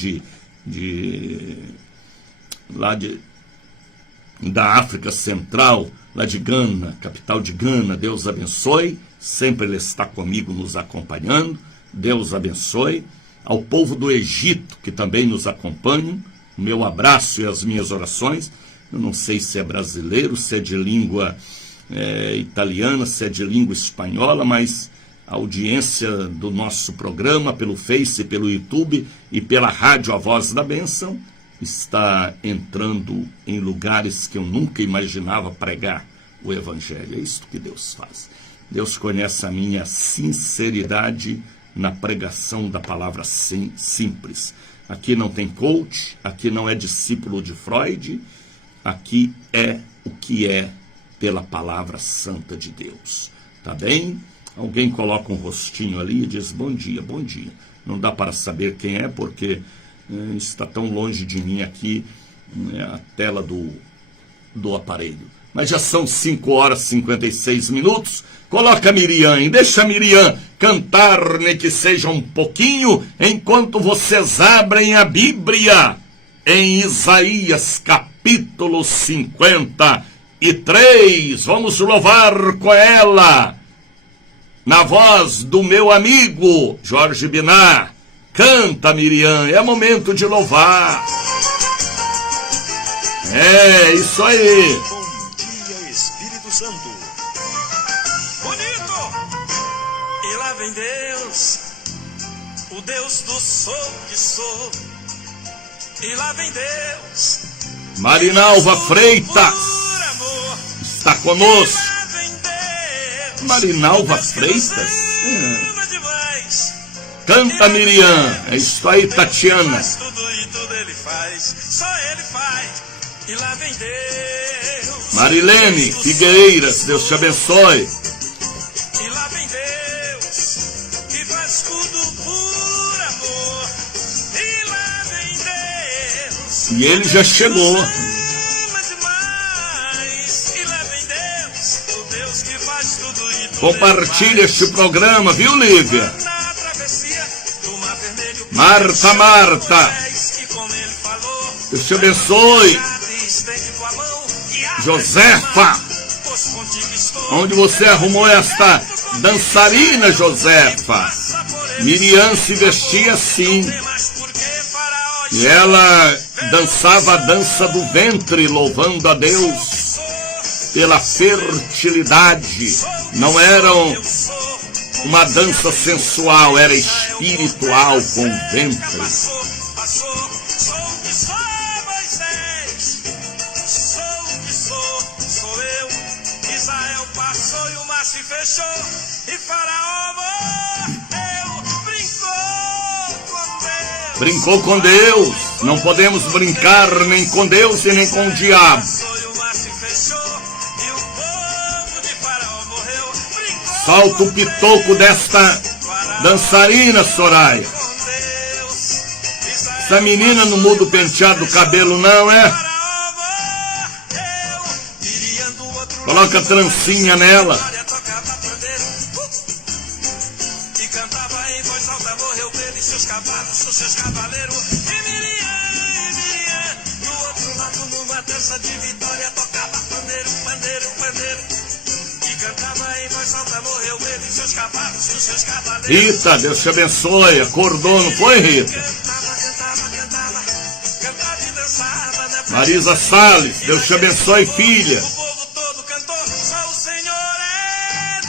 da África Central, lá de Gana, capital de Gana. Deus abençoe, sempre Ele está comigo nos acompanhando, Deus abençoe. Ao povo do Egito, que também nos acompanham, o meu abraço e as minhas orações. Eu não sei se é brasileiro, se é de língua italiana, se é de língua espanhola, mas a audiência do nosso programa pelo Face, pelo YouTube e pela rádio A Voz da Bênção está entrando em lugares que eu nunca imaginava pregar o Evangelho. É isso que Deus faz. Deus conhece a minha sinceridade na pregação da palavra simples. Aqui não tem coach, aqui não é discípulo de Freud, aqui é o que é pela palavra santa de Deus. Tá bem? Alguém coloca um rostinho ali e diz bom dia, bom dia. Não dá para saber quem é, porque está tão longe de mim aqui a tela do aparelho. Mas já são 5 horas e 56 minutos. Coloca a Miriam e deixa a Miriam cantar, nem que seja um pouquinho, enquanto vocês abrem a Bíblia em Isaías capítulo 53. Vamos louvar com ela, na voz do meu amigo Jorge Binar. Canta, Miriam, é momento de louvar. É isso aí. Bom dia, Espírito Santo. Bonito! E lá vem Deus, o Deus do sou que sou. E lá vem Deus, Marinalva Freitas está conosco. Marinalva Freitas? Canta, Miriam. É isso aí, Tatiana. Tudo e tudo ele faz. só ele faz. E lá vem Deus. Marilene Figueiras, Deus te abençoe. E lá vem Deus, que faz tudo por amor. E lá vem Deus. E ele já chegou. Ama demais. E lá vem Deus, o Deus que faz tudo e tudo. Compartilha este programa, viu, Lívia? Na travessia do Mar Vermelho. Marta, E como ele falou, Deus te abençoe. estende tua mão e abre Josefa, a pois contigo estou. onde você arrumou esta dançarina, Josefa? Passa por ele, Miriam se vestia assim. mas porque Faraó E ela dançava a dança do ventre, louvando a Deus pela fertilidade. Não era uma dança sensual, era espiritual com o ventre. passou, sou o que sou, Moisés. Sou o que sou eu. Israel passou e o mar se fechou. E Faraó morreu, Brincou com Deus. Não podemos brincar nem com Deus e nem com o diabo. Passou e o mar se fechou. E o povo de Faraó morreu, brincou Solta o pitoco desta dançarina, Soraya. com Deus. Israel Essa menina não muda o penteado do cabelo, não, é? Faraó morreu. Miriam do outro Coloca lado, trancinha nela. Glória tocava pandeiro, e cantava em voz alta, morreu Pedro e seus cavalos, os seus cavaleiros. E Miriam, do outro lado, numa dança de vitória, tocava pandeiro, pandeiro, pandeiro. E cantava em voz alta, morreu Pedro e seus cavalos, os seus cavaleiros. Rita, Deus te abençoe. Acordou, não foi, Rita? Cantava e dançava na Marisa Salles, Deus te abençoe, filha. O povo todo cantou, só o Senhor é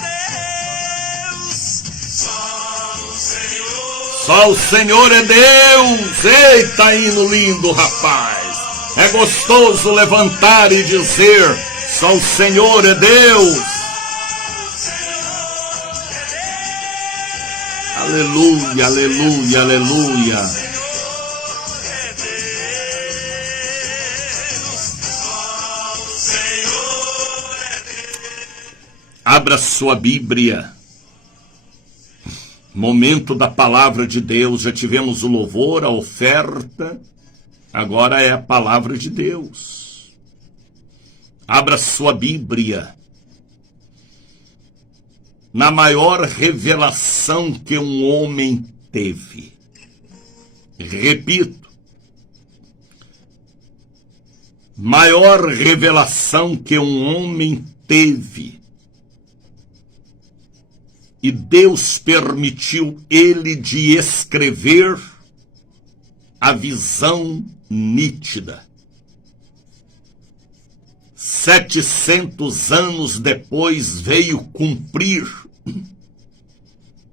Deus. Só o Senhor. Só o Senhor é Deus. Eita, hino lindo, rapaz. É gostoso levantar e dizer: só o Senhor é Deus. Aleluia, aleluia, aleluia. Abra sua Bíblia. Momento da palavra de Deus. Já tivemos o louvor, a oferta. Agora é a palavra de Deus. Abra sua Bíblia. Na maior revelação que um homem teve. Repito. Maior revelação que um homem teve. E Deus permitiu ele de escrever a visão nítida. 700 anos depois veio cumprir,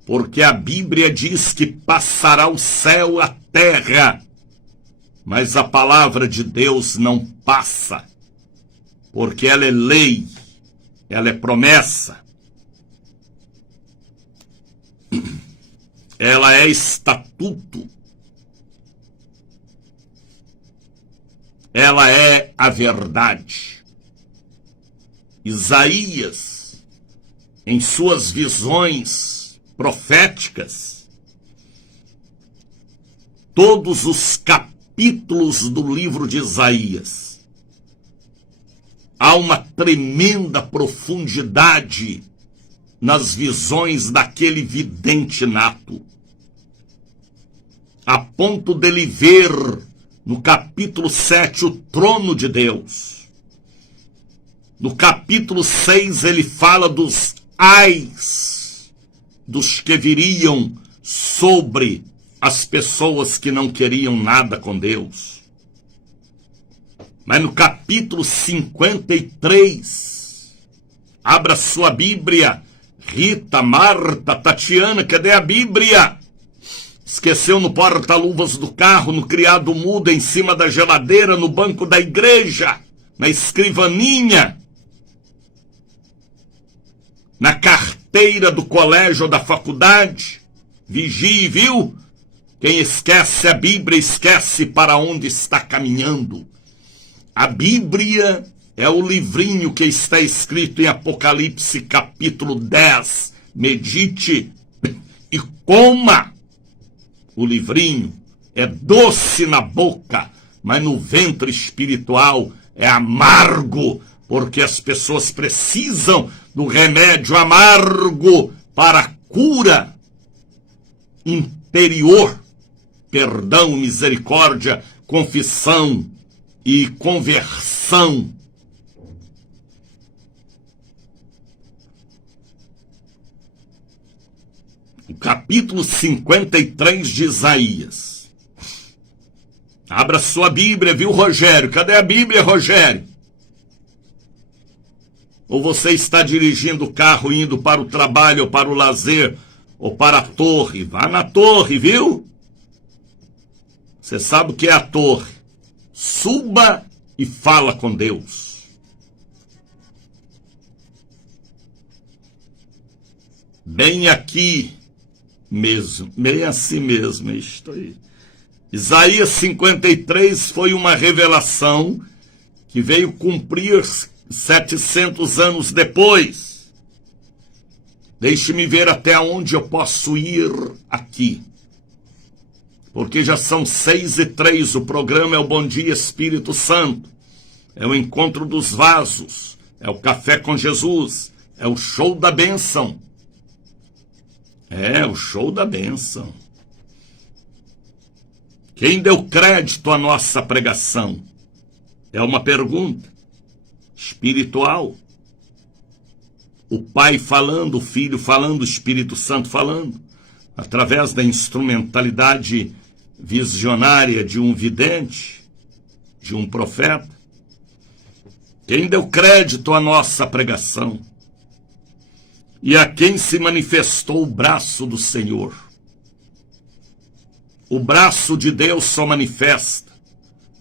porque a Bíblia diz que passará o céu e a terra, mas a palavra de Deus não passa, porque ela é lei, ela é promessa. Ela é estatuto. Ela é a verdade. Isaías, em suas visões proféticas, todos os capítulos do livro de Isaías, há uma tremenda profundidade nas visões daquele vidente nato, a ponto dele ver no capítulo 7 o trono de Deus. No capítulo 6 ele fala dos ais dos que viriam sobre as pessoas que não queriam nada com Deus. Mas no capítulo 53, abra sua Bíblia. Rita, Marta, Tatiana, cadê a Bíblia? Esqueceu no porta-luvas do carro, no criado mudo, em cima da geladeira, no banco da igreja, na escrivaninha, na carteira do colégio ou da faculdade. Vigie, viu? Quem esquece a Bíblia, esquece para onde está caminhando. A Bíblia é o livrinho que está escrito em Apocalipse capítulo 10. Medite e coma o livrinho. É doce na boca, mas no ventre espiritual é amargo, porque as pessoas precisam do remédio amargo para a cura interior. Perdão, misericórdia, confissão e conversão. O capítulo 53 de Isaías. Abra sua Bíblia, viu, Rogério? Cadê a Bíblia, Rogério? Ou você está dirigindo o carro, indo para o trabalho, ou para o lazer, ou para a torre? Vá na torre, viu? Você sabe o que é a torre. Suba e fala com Deus. Bem aqui mesmo, bem assim mesmo, isto aí. Isaías 53 foi uma revelação que veio cumprir 700 anos depois. Deixe-me ver até onde eu posso ir aqui. Porque já são 6h03, o programa é o Bom Dia Espírito Santo. É o encontro dos vasos, é o café com Jesus, é o show da bênção. É, o show da bênção. Quem deu crédito à nossa pregação? É uma pergunta espiritual. O Pai falando, o Filho falando, o Espírito Santo falando, através da instrumentalidade visionária de um vidente, de um profeta. Quem deu crédito à nossa pregação? E a quem se manifestou o braço do Senhor? O braço de Deus só manifesta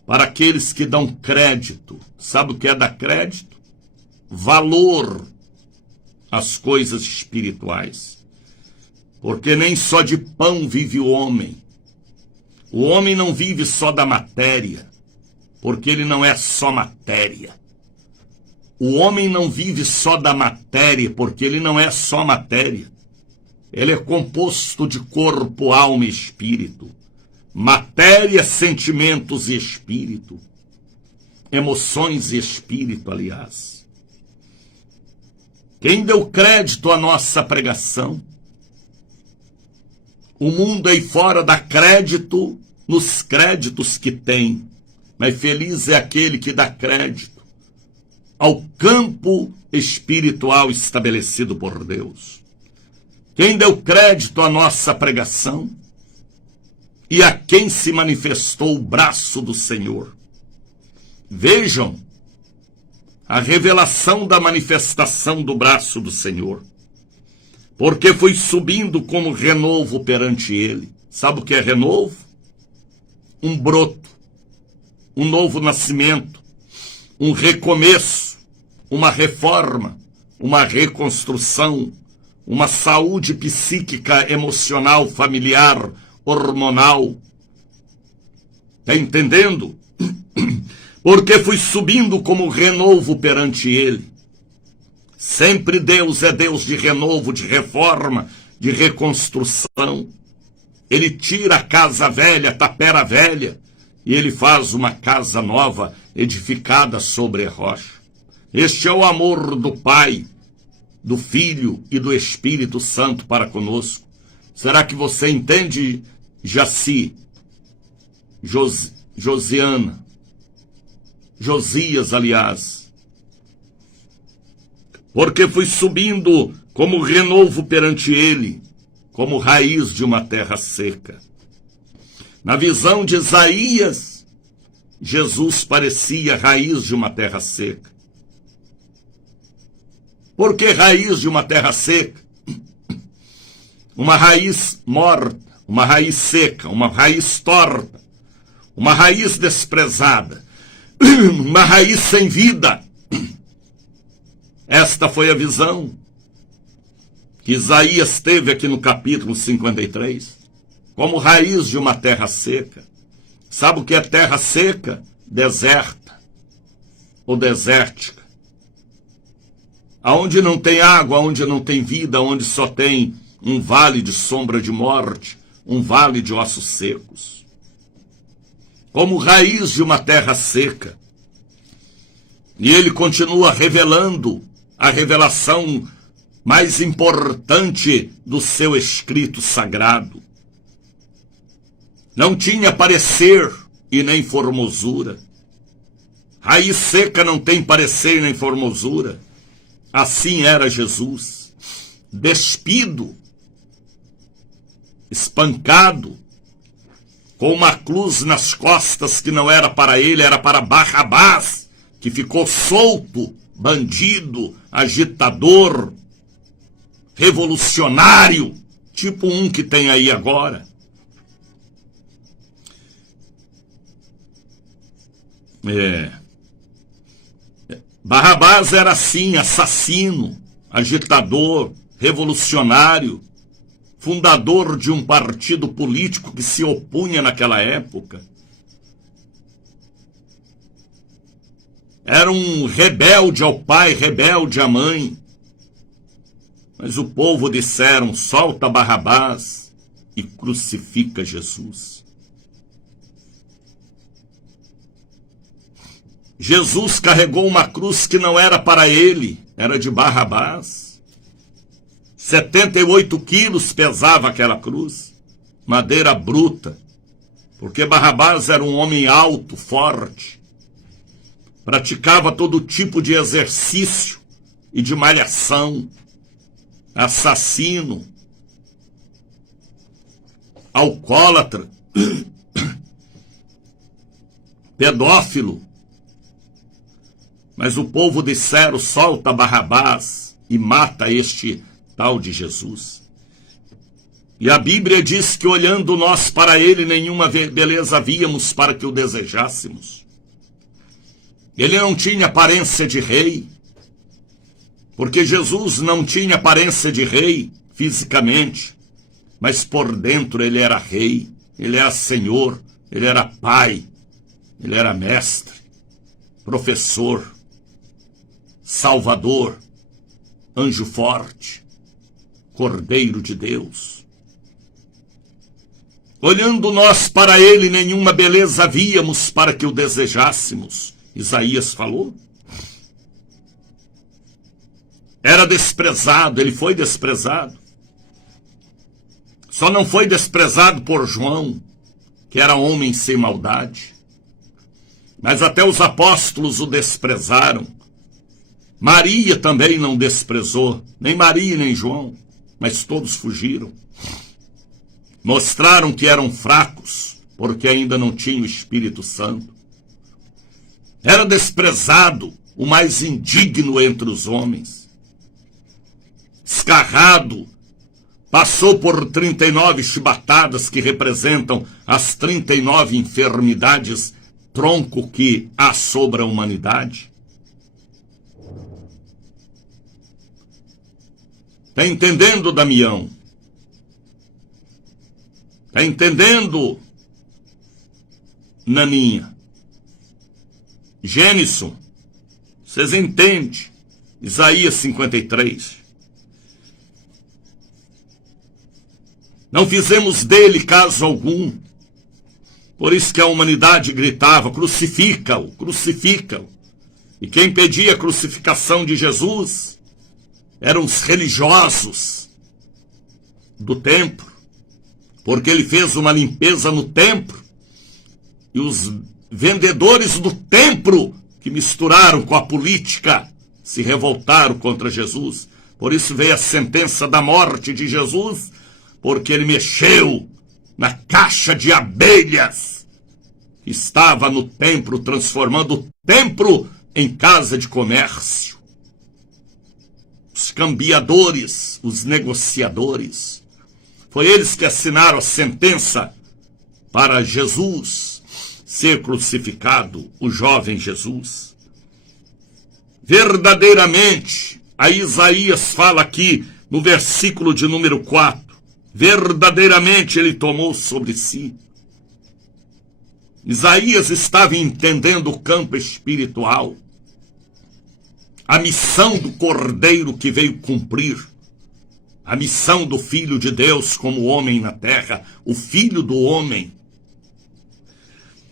para aqueles que dão crédito. Sabe o que é dar crédito? Valor às coisas espirituais. Porque nem só de pão vive o homem. O homem não vive só da matéria, porque ele não é só matéria. O homem não vive só da matéria, porque ele não é só matéria. Ele é composto de corpo, alma e espírito. Matéria, sentimentos e espírito. Emoções e espírito, aliás. Quem deu crédito à nossa pregação? O mundo aí fora dá crédito nos créditos que tem. Mas feliz é aquele que dá crédito ao campo espiritual estabelecido por Deus. Quem deu crédito à nossa pregação? E a quem se manifestou o braço do Senhor? Vejam a revelação da manifestação do braço do Senhor. Porque foi subindo como renovo perante ele. Sabe o que é renovo? Um broto, um novo nascimento, um recomeço, uma reforma, uma reconstrução, uma saúde psíquica, emocional, familiar, hormonal. Está entendendo? Porque fui subindo como renovo perante ele. Sempre Deus é Deus de renovo, de reforma, de reconstrução. Ele tira a casa velha, a tapera velha, e ele faz uma casa nova, edificada sobre a rocha. Este é o amor do Pai, do Filho e do Espírito Santo para conosco. Será que você entende, Jaci, Josiana, Josias, aliás? Porque fui subindo como renovo perante ele, como raiz de uma terra seca. Na visão de Isaías, Jesus parecia raiz de uma terra seca. Por que raiz de uma terra seca? Uma raiz morta, uma raiz seca, uma raiz torta, uma raiz desprezada, uma raiz sem vida. Esta foi a visão que Isaías teve aqui no capítulo 53. como raiz de uma terra seca. Sabe o que é terra seca? Deserta ou desértica. Aonde não tem água, onde não tem vida, onde só tem um vale de sombra de morte, um vale de ossos secos. Como raiz de uma terra seca. E ele continua revelando a revelação mais importante do seu escrito sagrado. Não tinha parecer e nem formosura. Raiz seca não tem parecer nem formosura. Assim era Jesus, despido, espancado, com uma cruz nas costas que não era para ele, era para Barrabás, que ficou solto, bandido, agitador, revolucionário, tipo um que tem aí agora. Barrabás era assim, assassino, agitador, revolucionário, fundador de um partido político que se opunha naquela época. Era um rebelde ao pai, rebelde à mãe. Mas o povo disseram, solta Barrabás e crucifica Jesus. Jesus carregou uma cruz que não era para ele, era de Barrabás. 78 quilos pesava aquela cruz, madeira bruta, porque Barrabás era um homem alto, forte, praticava todo tipo de exercício e de malhação, assassino, alcoólatra, pedófilo. Mas o povo disseram, solta Barrabás e mata este tal de Jesus. E a Bíblia diz que olhando nós para ele, nenhuma beleza víamos para que o desejássemos. Ele não tinha aparência de rei, porque Jesus não tinha aparência de rei fisicamente, mas por dentro ele era rei, ele era senhor, ele era pai, ele era mestre, professor, Salvador, anjo forte, Cordeiro de Deus. Olhando nós para ele, nenhuma beleza víamos para que o desejássemos. Isaías falou. Era desprezado, ele foi desprezado. Só não foi desprezado por João, que era homem sem maldade. Mas até os apóstolos o desprezaram. Maria também não desprezou, nem Maria nem João, mas todos fugiram. Mostraram que eram fracos, porque ainda não tinham o Espírito Santo. Era desprezado, o mais indigno entre os homens. Escarrado, passou por 39 chibatadas que representam as 39 enfermidades tronco que há sobre a humanidade. Está entendendo, Damião? Está entendendo, Naninha? Gênison? Vocês entendem? Isaías 53. Não fizemos dele caso algum. Por isso que a humanidade gritava, crucifica-o, crucifica-o. E quem pedia a crucificação de Jesus eram os religiosos do templo, porque ele fez uma limpeza no templo, e os vendedores do templo, que misturaram com a política, se revoltaram contra Jesus. Por isso veio a sentença da morte de Jesus, porque ele mexeu na caixa de abelhas que estava no templo, transformando o templo em casa de comércio. Os cambiadores, os negociadores, foi eles que assinaram a sentença para Jesus ser crucificado, o jovem Jesus. Verdadeiramente, a Isaías fala aqui no versículo de número 4, Verdadeiramente ele tomou sobre si. Isaías estava entendendo o campo espiritual, a missão do Cordeiro que veio cumprir, a missão do Filho de Deus como homem na terra, o Filho do homem.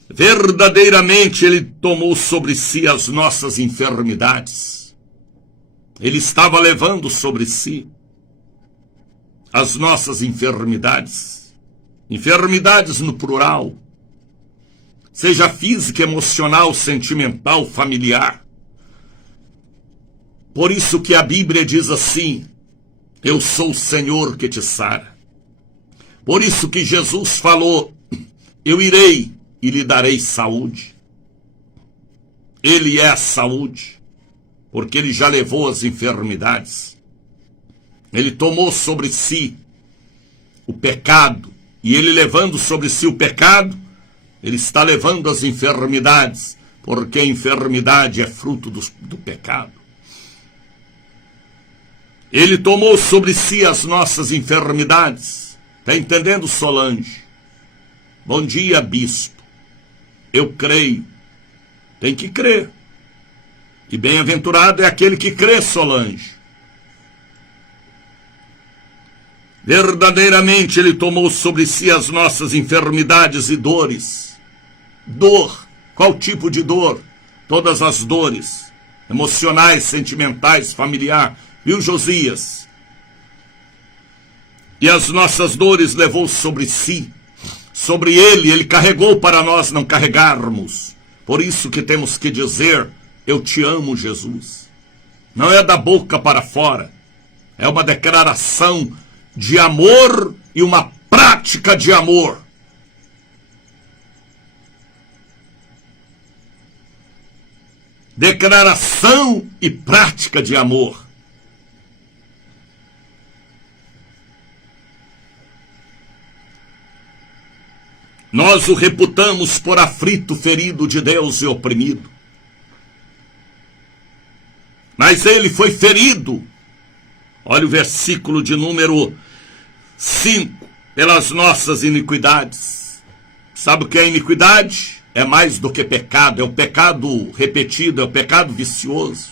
Verdadeiramente ele tomou sobre si as nossas enfermidades. Ele estava levando sobre si as nossas enfermidades, enfermidades no plural, seja física, emocional, sentimental, familiar. Por isso que a Bíblia diz assim: eu sou o Senhor que te sara. Por isso que Jesus falou: eu irei e lhe darei saúde. Ele é a saúde, porque ele já levou as enfermidades. Ele tomou sobre si o pecado, e ele levando sobre si o pecado, ele está levando as enfermidades, porque a enfermidade é fruto do pecado. Ele tomou sobre si as nossas enfermidades. Está entendendo, Solange? Bom dia, bispo. Eu creio. Tem que crer. E bem-aventurado é aquele que crê, Solange. Verdadeiramente ele tomou sobre si as nossas enfermidades e dores. Dor. Qual tipo de dor? Todas as dores. Emocionais, sentimentais, familiar. Viu, Josias? E as nossas dores levou sobre si. Sobre ele carregou para nós não carregarmos. Por isso que temos que dizer: eu te amo, Jesus. Não é da boca para fora. É uma declaração de amor e uma prática de amor. Declaração e prática de amor. Nós o reputamos por aflito, ferido de Deus e oprimido. Mas ele foi ferido. Olha o versículo de número 5. Pelas nossas iniquidades. Sabe o que é iniquidade? É mais do que pecado. É o pecado repetido, é o pecado vicioso.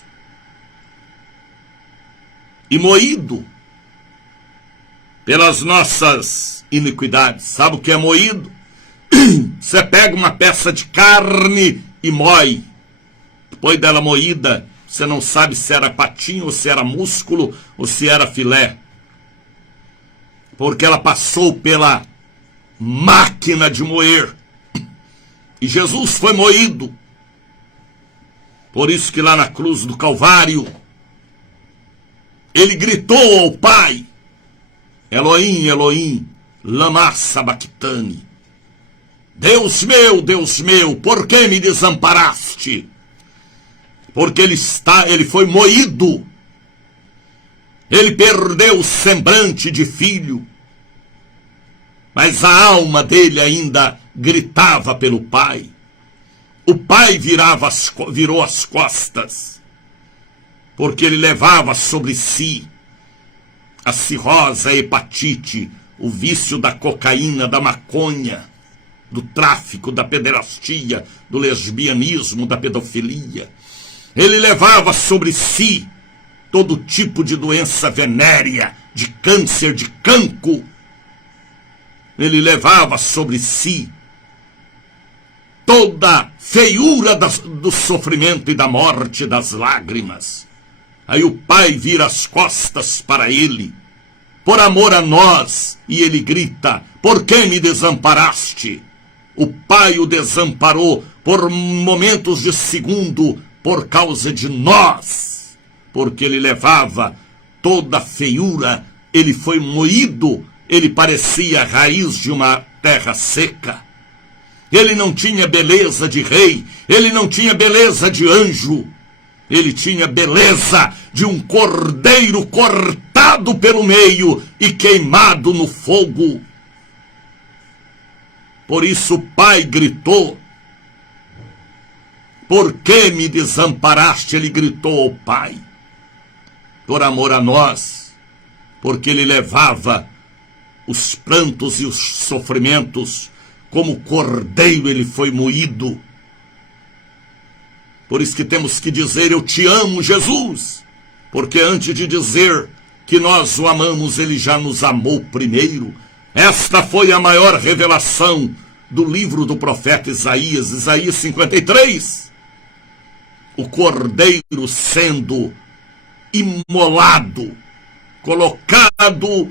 E moído pelas nossas iniquidades. Sabe o que é moído? Você pega uma peça de carne e moe. Depois dela moída, você não sabe se era patinho, ou se era músculo, ou se era filé. Porque ela passou pela máquina de moer. E Jesus foi moído. Por isso que lá na cruz do Calvário, ele gritou ao Pai: Elohim, Elohim, lama sabachthani. Deus meu, por que me desamparaste? Porque ele foi moído. Ele perdeu o semblante de filho. Mas a alma dele ainda gritava pelo Pai. O Pai virou as costas. Porque ele levava sobre si a cirrose, a hepatite, o vício da cocaína, da maconha, do tráfico, da pederastia, do lesbianismo, da pedofilia. Ele levava sobre si todo tipo de doença venérea, de câncer, de cancro. Ele levava sobre si toda a feiura do sofrimento e da morte, das lágrimas. Aí o Pai vira as costas para ele, por amor a nós, e ele grita: por que me desamparaste? O Pai o desamparou por momentos de segundo, por causa de nós, porque ele levava toda a feiura. Ele foi moído, ele parecia a raiz de uma terra seca. Ele não tinha beleza de rei, ele não tinha beleza de anjo, ele tinha beleza de um cordeiro cortado pelo meio e queimado no fogo. Por isso o Pai gritou: por que me desamparaste? Ele gritou ao Pai, por amor a nós, porque ele levava os prantos e os sofrimentos, como cordeiro ele foi moído. Por isso que temos que dizer: eu te amo, Jesus, porque antes de dizer que nós o amamos, ele já nos amou primeiro. Esta foi a maior revelação do livro do profeta Isaías, Isaías 53. O cordeiro sendo imolado, colocado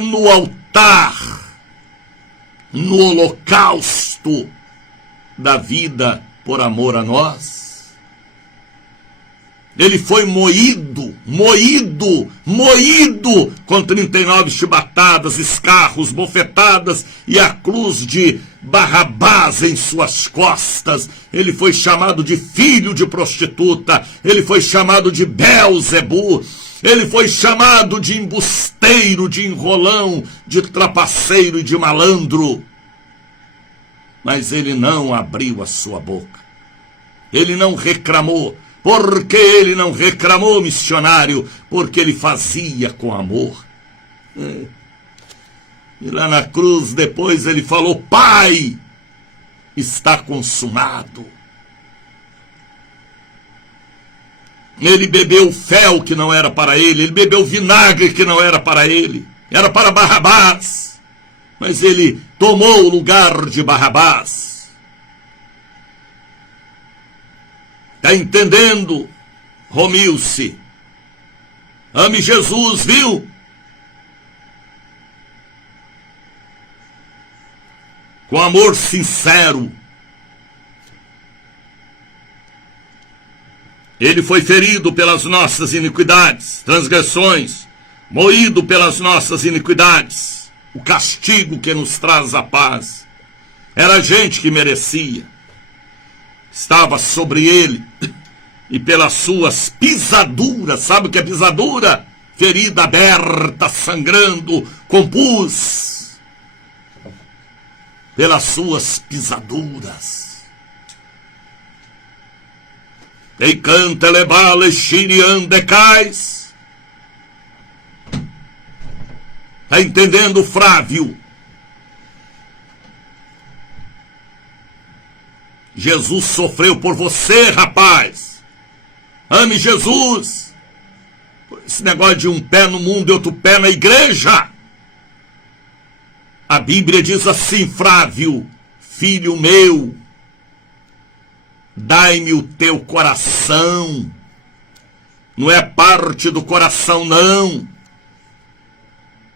no altar, no holocausto da vida por amor a nós. Ele foi moído com 39 chibatadas, escarros, bofetadas e a cruz de Barrabás em suas costas. Ele foi chamado de filho de prostituta, ele foi chamado de Belzebu, ele foi chamado de embusteiro, de enrolão, de trapaceiro e de malandro. Mas ele não abriu a sua boca, ele não reclamou. Por que ele não reclamou, missionário? Porque ele fazia com amor. E lá na cruz depois ele falou: Pai, está consumado. Ele bebeu fel que não era para ele, ele bebeu vinagre que não era para ele, era para Barrabás, mas ele tomou o lugar de Barrabás. Está entendendo, Romilce? Ame Jesus, viu? Com amor sincero. Ele foi ferido pelas nossas iniquidades, transgressões, moído pelas nossas iniquidades. O castigo que nos traz a paz. Era a gente que merecia. Estava sobre ele, e pelas suas pisaduras, sabe o que é pisadura? Ferida aberta, sangrando, com pus. Pelas suas pisaduras. E canta lebale shirian decais. Está entendendo, Frávio? Jesus sofreu por você, rapaz. Ame Jesus. Esse negócio de um pé no mundo e outro pé na igreja. A Bíblia diz assim, Frávio: filho meu, dai-me o teu coração. Não é parte do coração, não.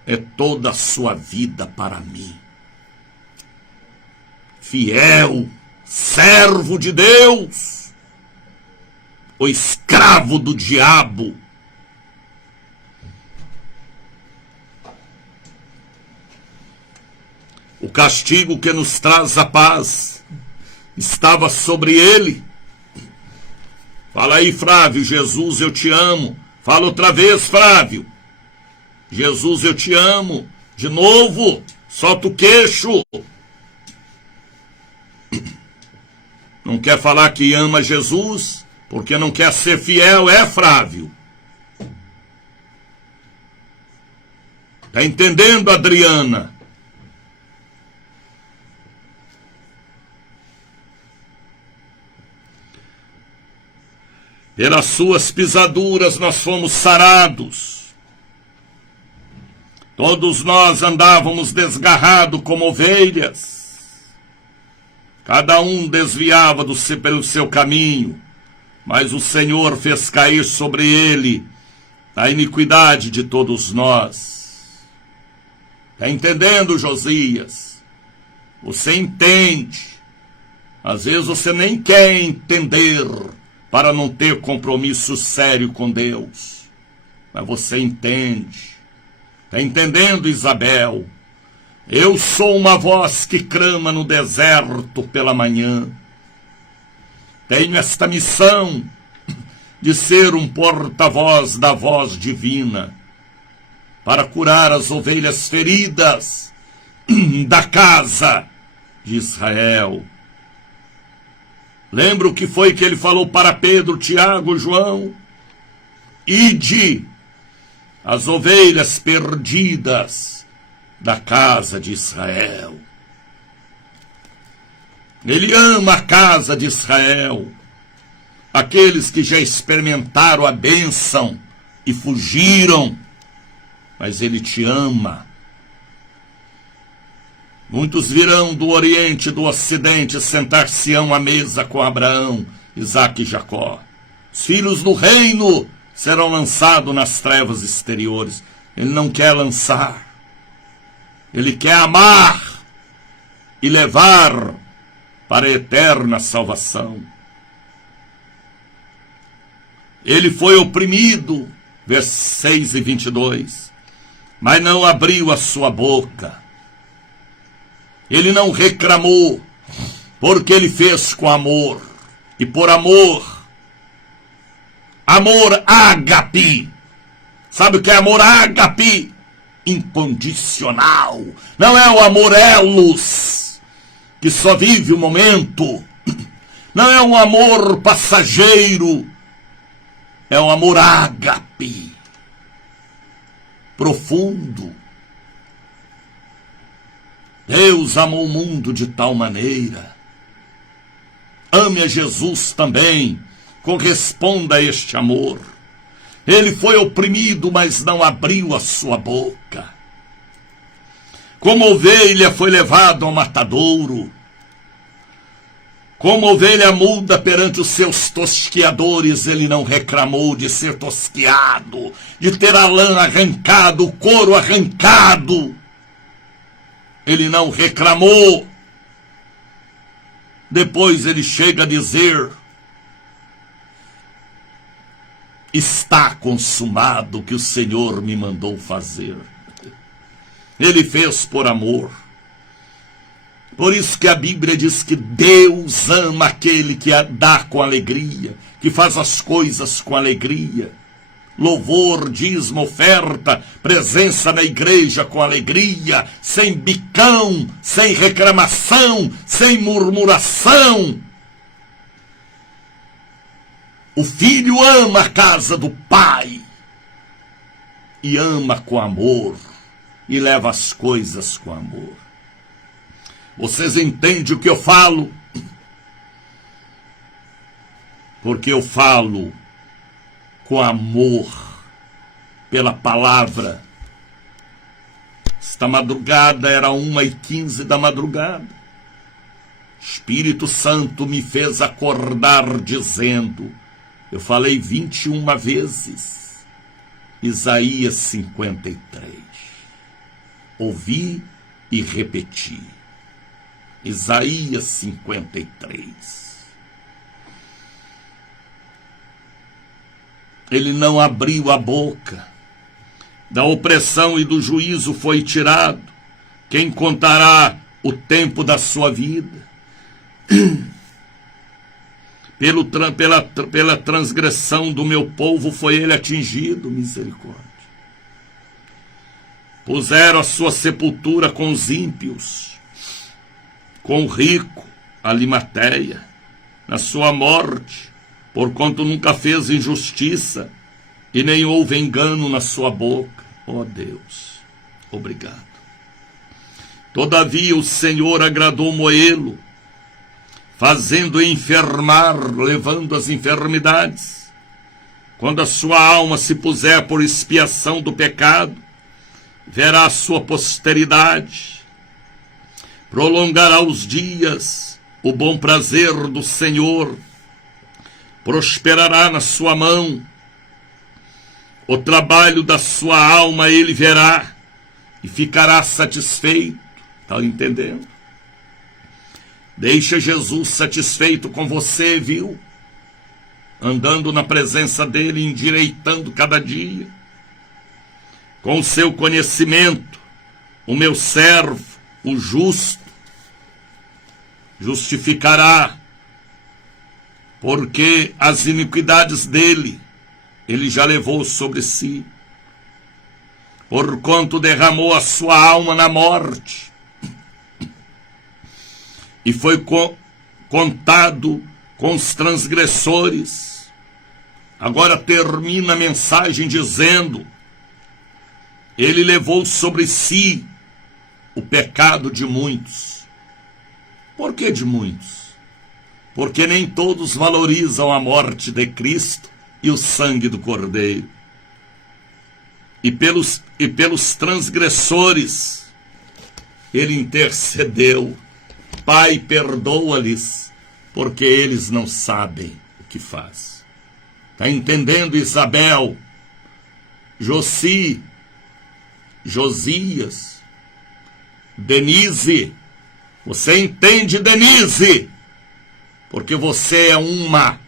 É toda a sua vida para mim. Fiel, servo de Deus, o escravo do diabo. O castigo que nos traz a paz estava sobre ele. Fala aí, Frávio: Jesus, eu te amo. Fala outra vez, Frávio: Jesus, eu te amo. De novo, solta o queixo. Não quer falar que ama Jesus, porque não quer ser fiel, Frávio? Está entendendo, Adriana? Pelas suas pisaduras nós fomos sarados. Todos nós andávamos desgarrados como ovelhas. Cada um desviava pelo seu caminho, mas o Senhor fez cair sobre ele a iniquidade de todos nós. Está entendendo, Josias? Você entende. Às vezes você nem quer entender para não ter compromisso sério com Deus. Mas você entende. Está entendendo, Isabel? Eu sou uma voz que clama no deserto pela manhã. Tenho esta missão de ser um porta-voz da voz divina, para curar as ovelhas feridas da casa de Israel. Lembra o que foi que ele falou para Pedro, Tiago, João? Ide, as ovelhas perdidas da casa de Israel. Ele ama a casa de Israel, aqueles que já experimentaram a bênção e fugiram, mas ele te ama. Muitos virão do Oriente e do Ocidente, sentar-se-ão à mesa com Abraão, Isaque e Jacó. Os filhos do reino serão lançados nas trevas exteriores. Ele não quer lançar, ele quer amar e levar para a eterna salvação. Ele foi oprimido, versos 6 e 22, mas não abriu a sua boca. Ele não reclamou, porque ele fez com amor. E por amor, amor ágape. Sabe o que é amor ágape? Incondicional. Não é o amor elos, que só vive o momento. Não é um amor passageiro. É um amor ágape, profundo. Deus amou o mundo de tal maneira. Ame a Jesus também, corresponda a este amor. Ele foi oprimido, mas não abriu a sua boca. Como ovelha foi levado ao matadouro. Como ovelha muda perante os seus tosquiadores, ele não reclamou de ser tosquiado, de ter a lã arrancada, o couro arrancado. Ele não reclamou. Depois ele chega a dizer: está consumado o que o Senhor me mandou fazer. Ele fez por amor. Por isso que a Bíblia diz que Deus ama aquele que dá com alegria, que faz as coisas com alegria. Louvor, dízimo, oferta, presença na igreja com alegria, sem bicão, sem reclamação, sem murmuração. O filho ama a casa do pai e ama com amor e leva as coisas com amor. Vocês entendem o que eu falo? Porque eu falo com amor, pela palavra. Esta madrugada era 1h15 da madrugada. Espírito Santo me fez acordar dizendo, eu falei 21 vezes, Isaías 53. Ouvi e repeti. Isaías 53. Ele não abriu a boca. Da opressão e do juízo foi tirado. Quem contará o tempo da sua vida? Pela transgressão do meu povo foi ele atingido, misericórdia. Puseram a sua sepultura com os ímpios, com o rico, Alimateia, na sua morte, porquanto nunca fez injustiça, e nem houve engano na sua boca. Ó Deus, obrigado. Todavia o Senhor agradou moê-lo, fazendo enfermar, levando as enfermidades. Quando a sua alma se puser por expiação do pecado, verá a sua posteridade, prolongará os dias, o bom prazer do Senhor prosperará na sua mão, o trabalho da sua alma ele verá e ficará satisfeito. Está entendendo? Deixa Jesus satisfeito com você, viu? Andando na presença dele, endireitando cada dia. Com o seu conhecimento, o meu servo, o justo, justificará, porque as iniquidades dele, ele já levou sobre si. Porquanto derramou a sua alma na morte, e foi contado com os transgressores. Agora termina a mensagem dizendo, ele levou sobre si o pecado de muitos. Por que de muitos? Porque nem todos valorizam a morte de Cristo e o sangue do Cordeiro. E pelos transgressores ele intercedeu. Pai, perdoa-lhes, porque eles não sabem o que faz. Está entendendo, Isabel? Josi, Josias, Denise? Você entende, Denise? Porque você é uma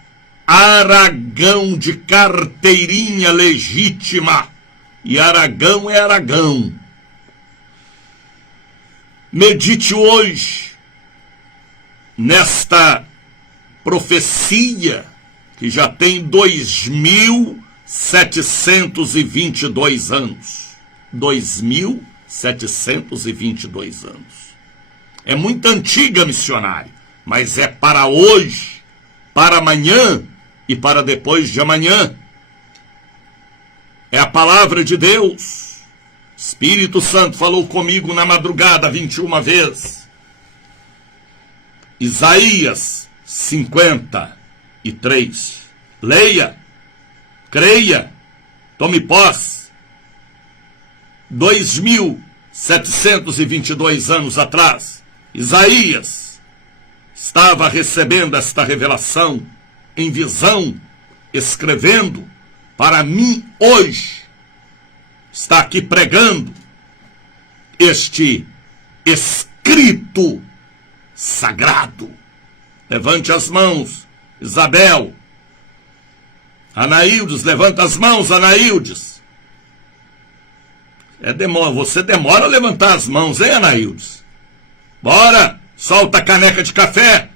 Aragão de carteirinha legítima. E Aragão é Aragão. Medite hoje nesta profecia que já tem 2.722 anos. 2.722 anos. É muito antiga, missionário, mas é para hoje, para amanhã e para depois de amanhã. É a palavra de Deus. Espírito Santo falou comigo na madrugada 21 vezes. Isaías 53. Leia, creia, tome posse. 2.722 anos atrás, Isaías estava recebendo esta revelação em visão, escrevendo para mim hoje. Está aqui pregando este escrito sagrado. Levante as mãos, Isabel. Anaildes, levanta as mãos, Anaildes. Você demora a levantar as mãos, hein, Anaildes? Bora, solta a caneca de café.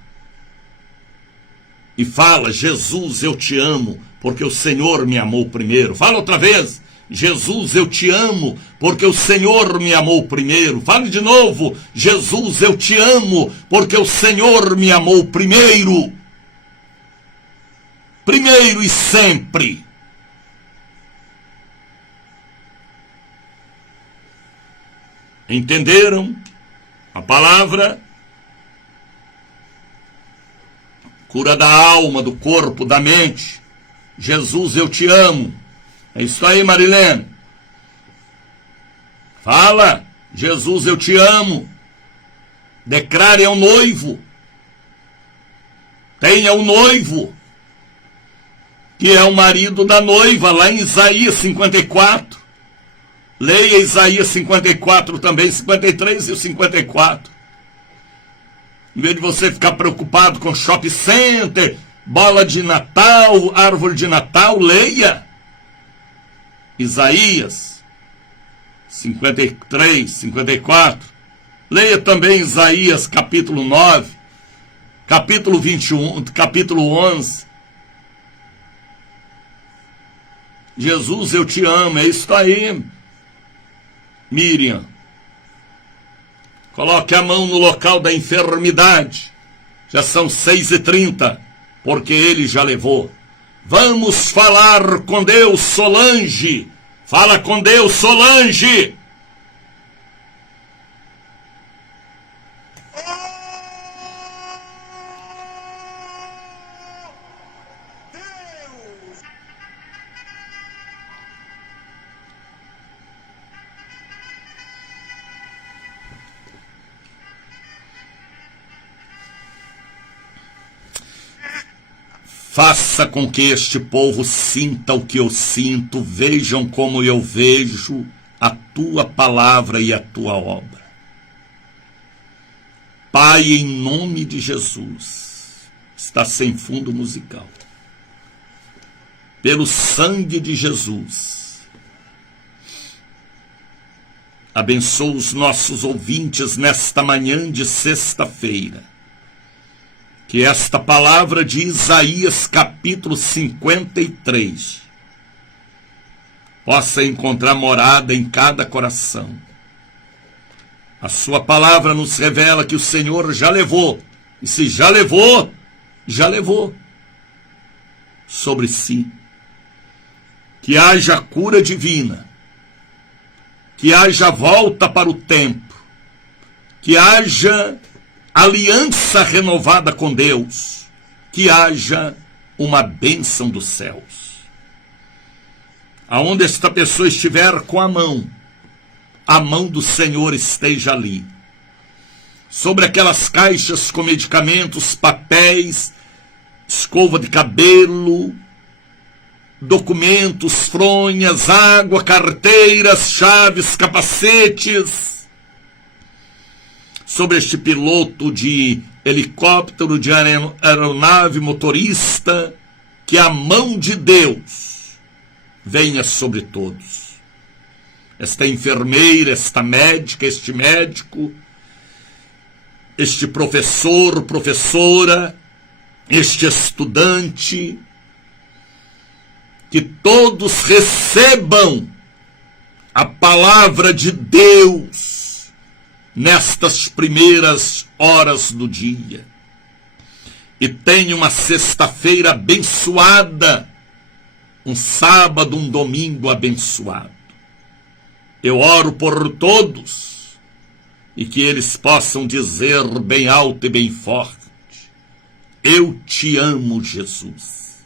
E fala: Jesus, eu te amo, porque o Senhor me amou primeiro. Fala outra vez: Jesus, eu te amo, porque o Senhor me amou primeiro. Fale de novo: Jesus, eu te amo, porque o Senhor me amou primeiro. Primeiro e sempre. Entenderam a palavra? Cura da alma, do corpo, da mente. Jesus, eu te amo. É isso aí, Marilene. Fala: Jesus, eu te amo. Declare ao noivo. Tenha um noivo, que é o marido da noiva, lá em Isaías 54. Leia Isaías 54 também, 53 e o 54. Em vez de você ficar preocupado com shopping center, bola de Natal, árvore de Natal, leia Isaías 53, 54. Leia também Isaías capítulo 9, capítulo 21, capítulo 11. Jesus, eu te amo. É isso aí, Miriam. Coloque a mão no local da enfermidade. Já são 6h30, porque ele já levou. Vamos falar com Deus, Solange. Fala com Deus, Solange. Faça com que este povo sinta o que eu sinto, vejam como eu vejo a tua palavra e a tua obra. Pai, em nome de Jesus, está sem fundo musical. Pelo sangue de Jesus, abençoa os nossos ouvintes nesta manhã de sexta-feira. Que esta palavra de Isaías capítulo 53 possa encontrar morada em cada coração. A sua palavra nos revela que o Senhor já levou, e se já levou sobre si. Que haja cura divina, que haja volta para o tempo, que haja aliança renovada com Deus, que haja uma bênção dos céus. Aonde esta pessoa estiver com a mão do Senhor esteja ali. Sobre aquelas caixas com medicamentos, papéis, escova de cabelo, documentos, fronhas, água, carteiras, chaves, capacetes. Sobre este piloto de helicóptero, de aeronave, motorista, que a mão de Deus venha sobre todos. Esta enfermeira, esta médica, este médico, este professor, professora, este estudante, que todos recebam a palavra de Deus nestas primeiras horas do dia e tenham uma sexta-feira abençoada, um sábado, um domingo abençoado. Eu oro por todos e que eles possam dizer bem alto e bem forte: eu te amo, Jesus.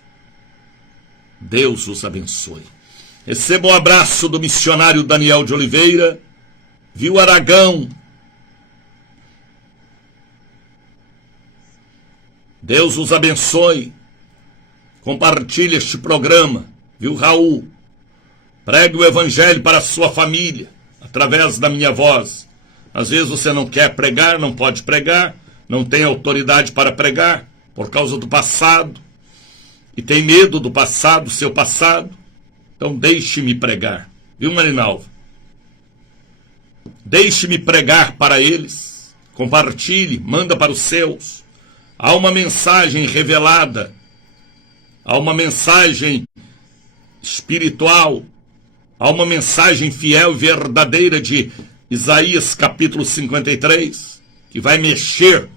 Deus os abençoe. Receba o abraço do missionário Daniel de Oliveira, viu, Aragão? Deus os abençoe. Compartilhe este programa, viu, Raul? Pregue o evangelho para a sua família, através da minha voz. Às vezes você não quer pregar, não pode pregar, não tem autoridade para pregar, por causa do passado, e tem medo do passado, seu passado. Então deixe-me pregar, viu, Marinalva? Deixe-me pregar para eles, compartilhe, manda para os seus. Há uma mensagem revelada, há uma mensagem espiritual, há uma mensagem fiel e verdadeira de Isaías capítulo 53, que vai mexer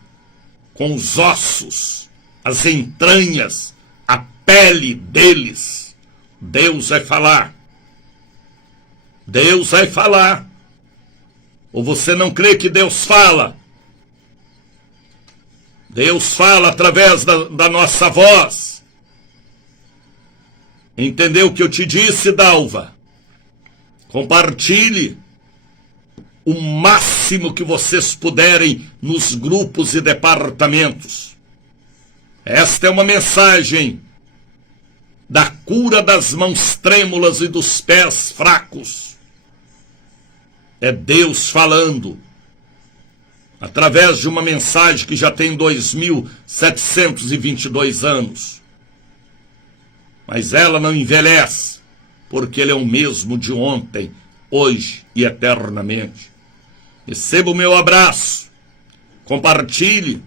com os ossos, as entranhas, a pele deles. Deus vai falar. Deus vai falar. Ou você não crê que Deus fala? Deus fala através da nossa voz. Entendeu o que eu te disse, Dalva? Compartilhe o máximo que vocês puderem nos grupos e departamentos. Esta é uma mensagem da cura das mãos trêmulas e dos pés fracos. É Deus falando através de uma mensagem que já tem 2.722 anos. Mas ela não envelhece, porque Ele é o mesmo de ontem, hoje e eternamente. Receba o meu abraço, compartilhe,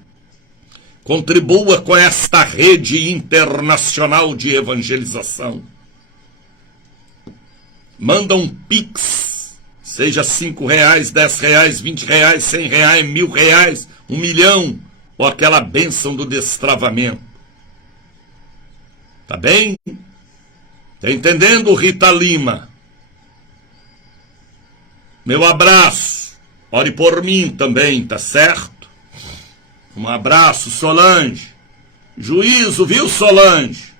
contribua com esta rede internacional de evangelização. Manda um Pix, seja R$5, R$10, R$20, R$100, R$1.000, R$1 milhão, ou aquela bênção do destravamento. Tá bem? Tá entendendo, Rita Lima? Meu abraço. Ore por mim também, tá certo? Um abraço, Solange. Juízo, viu, Solange?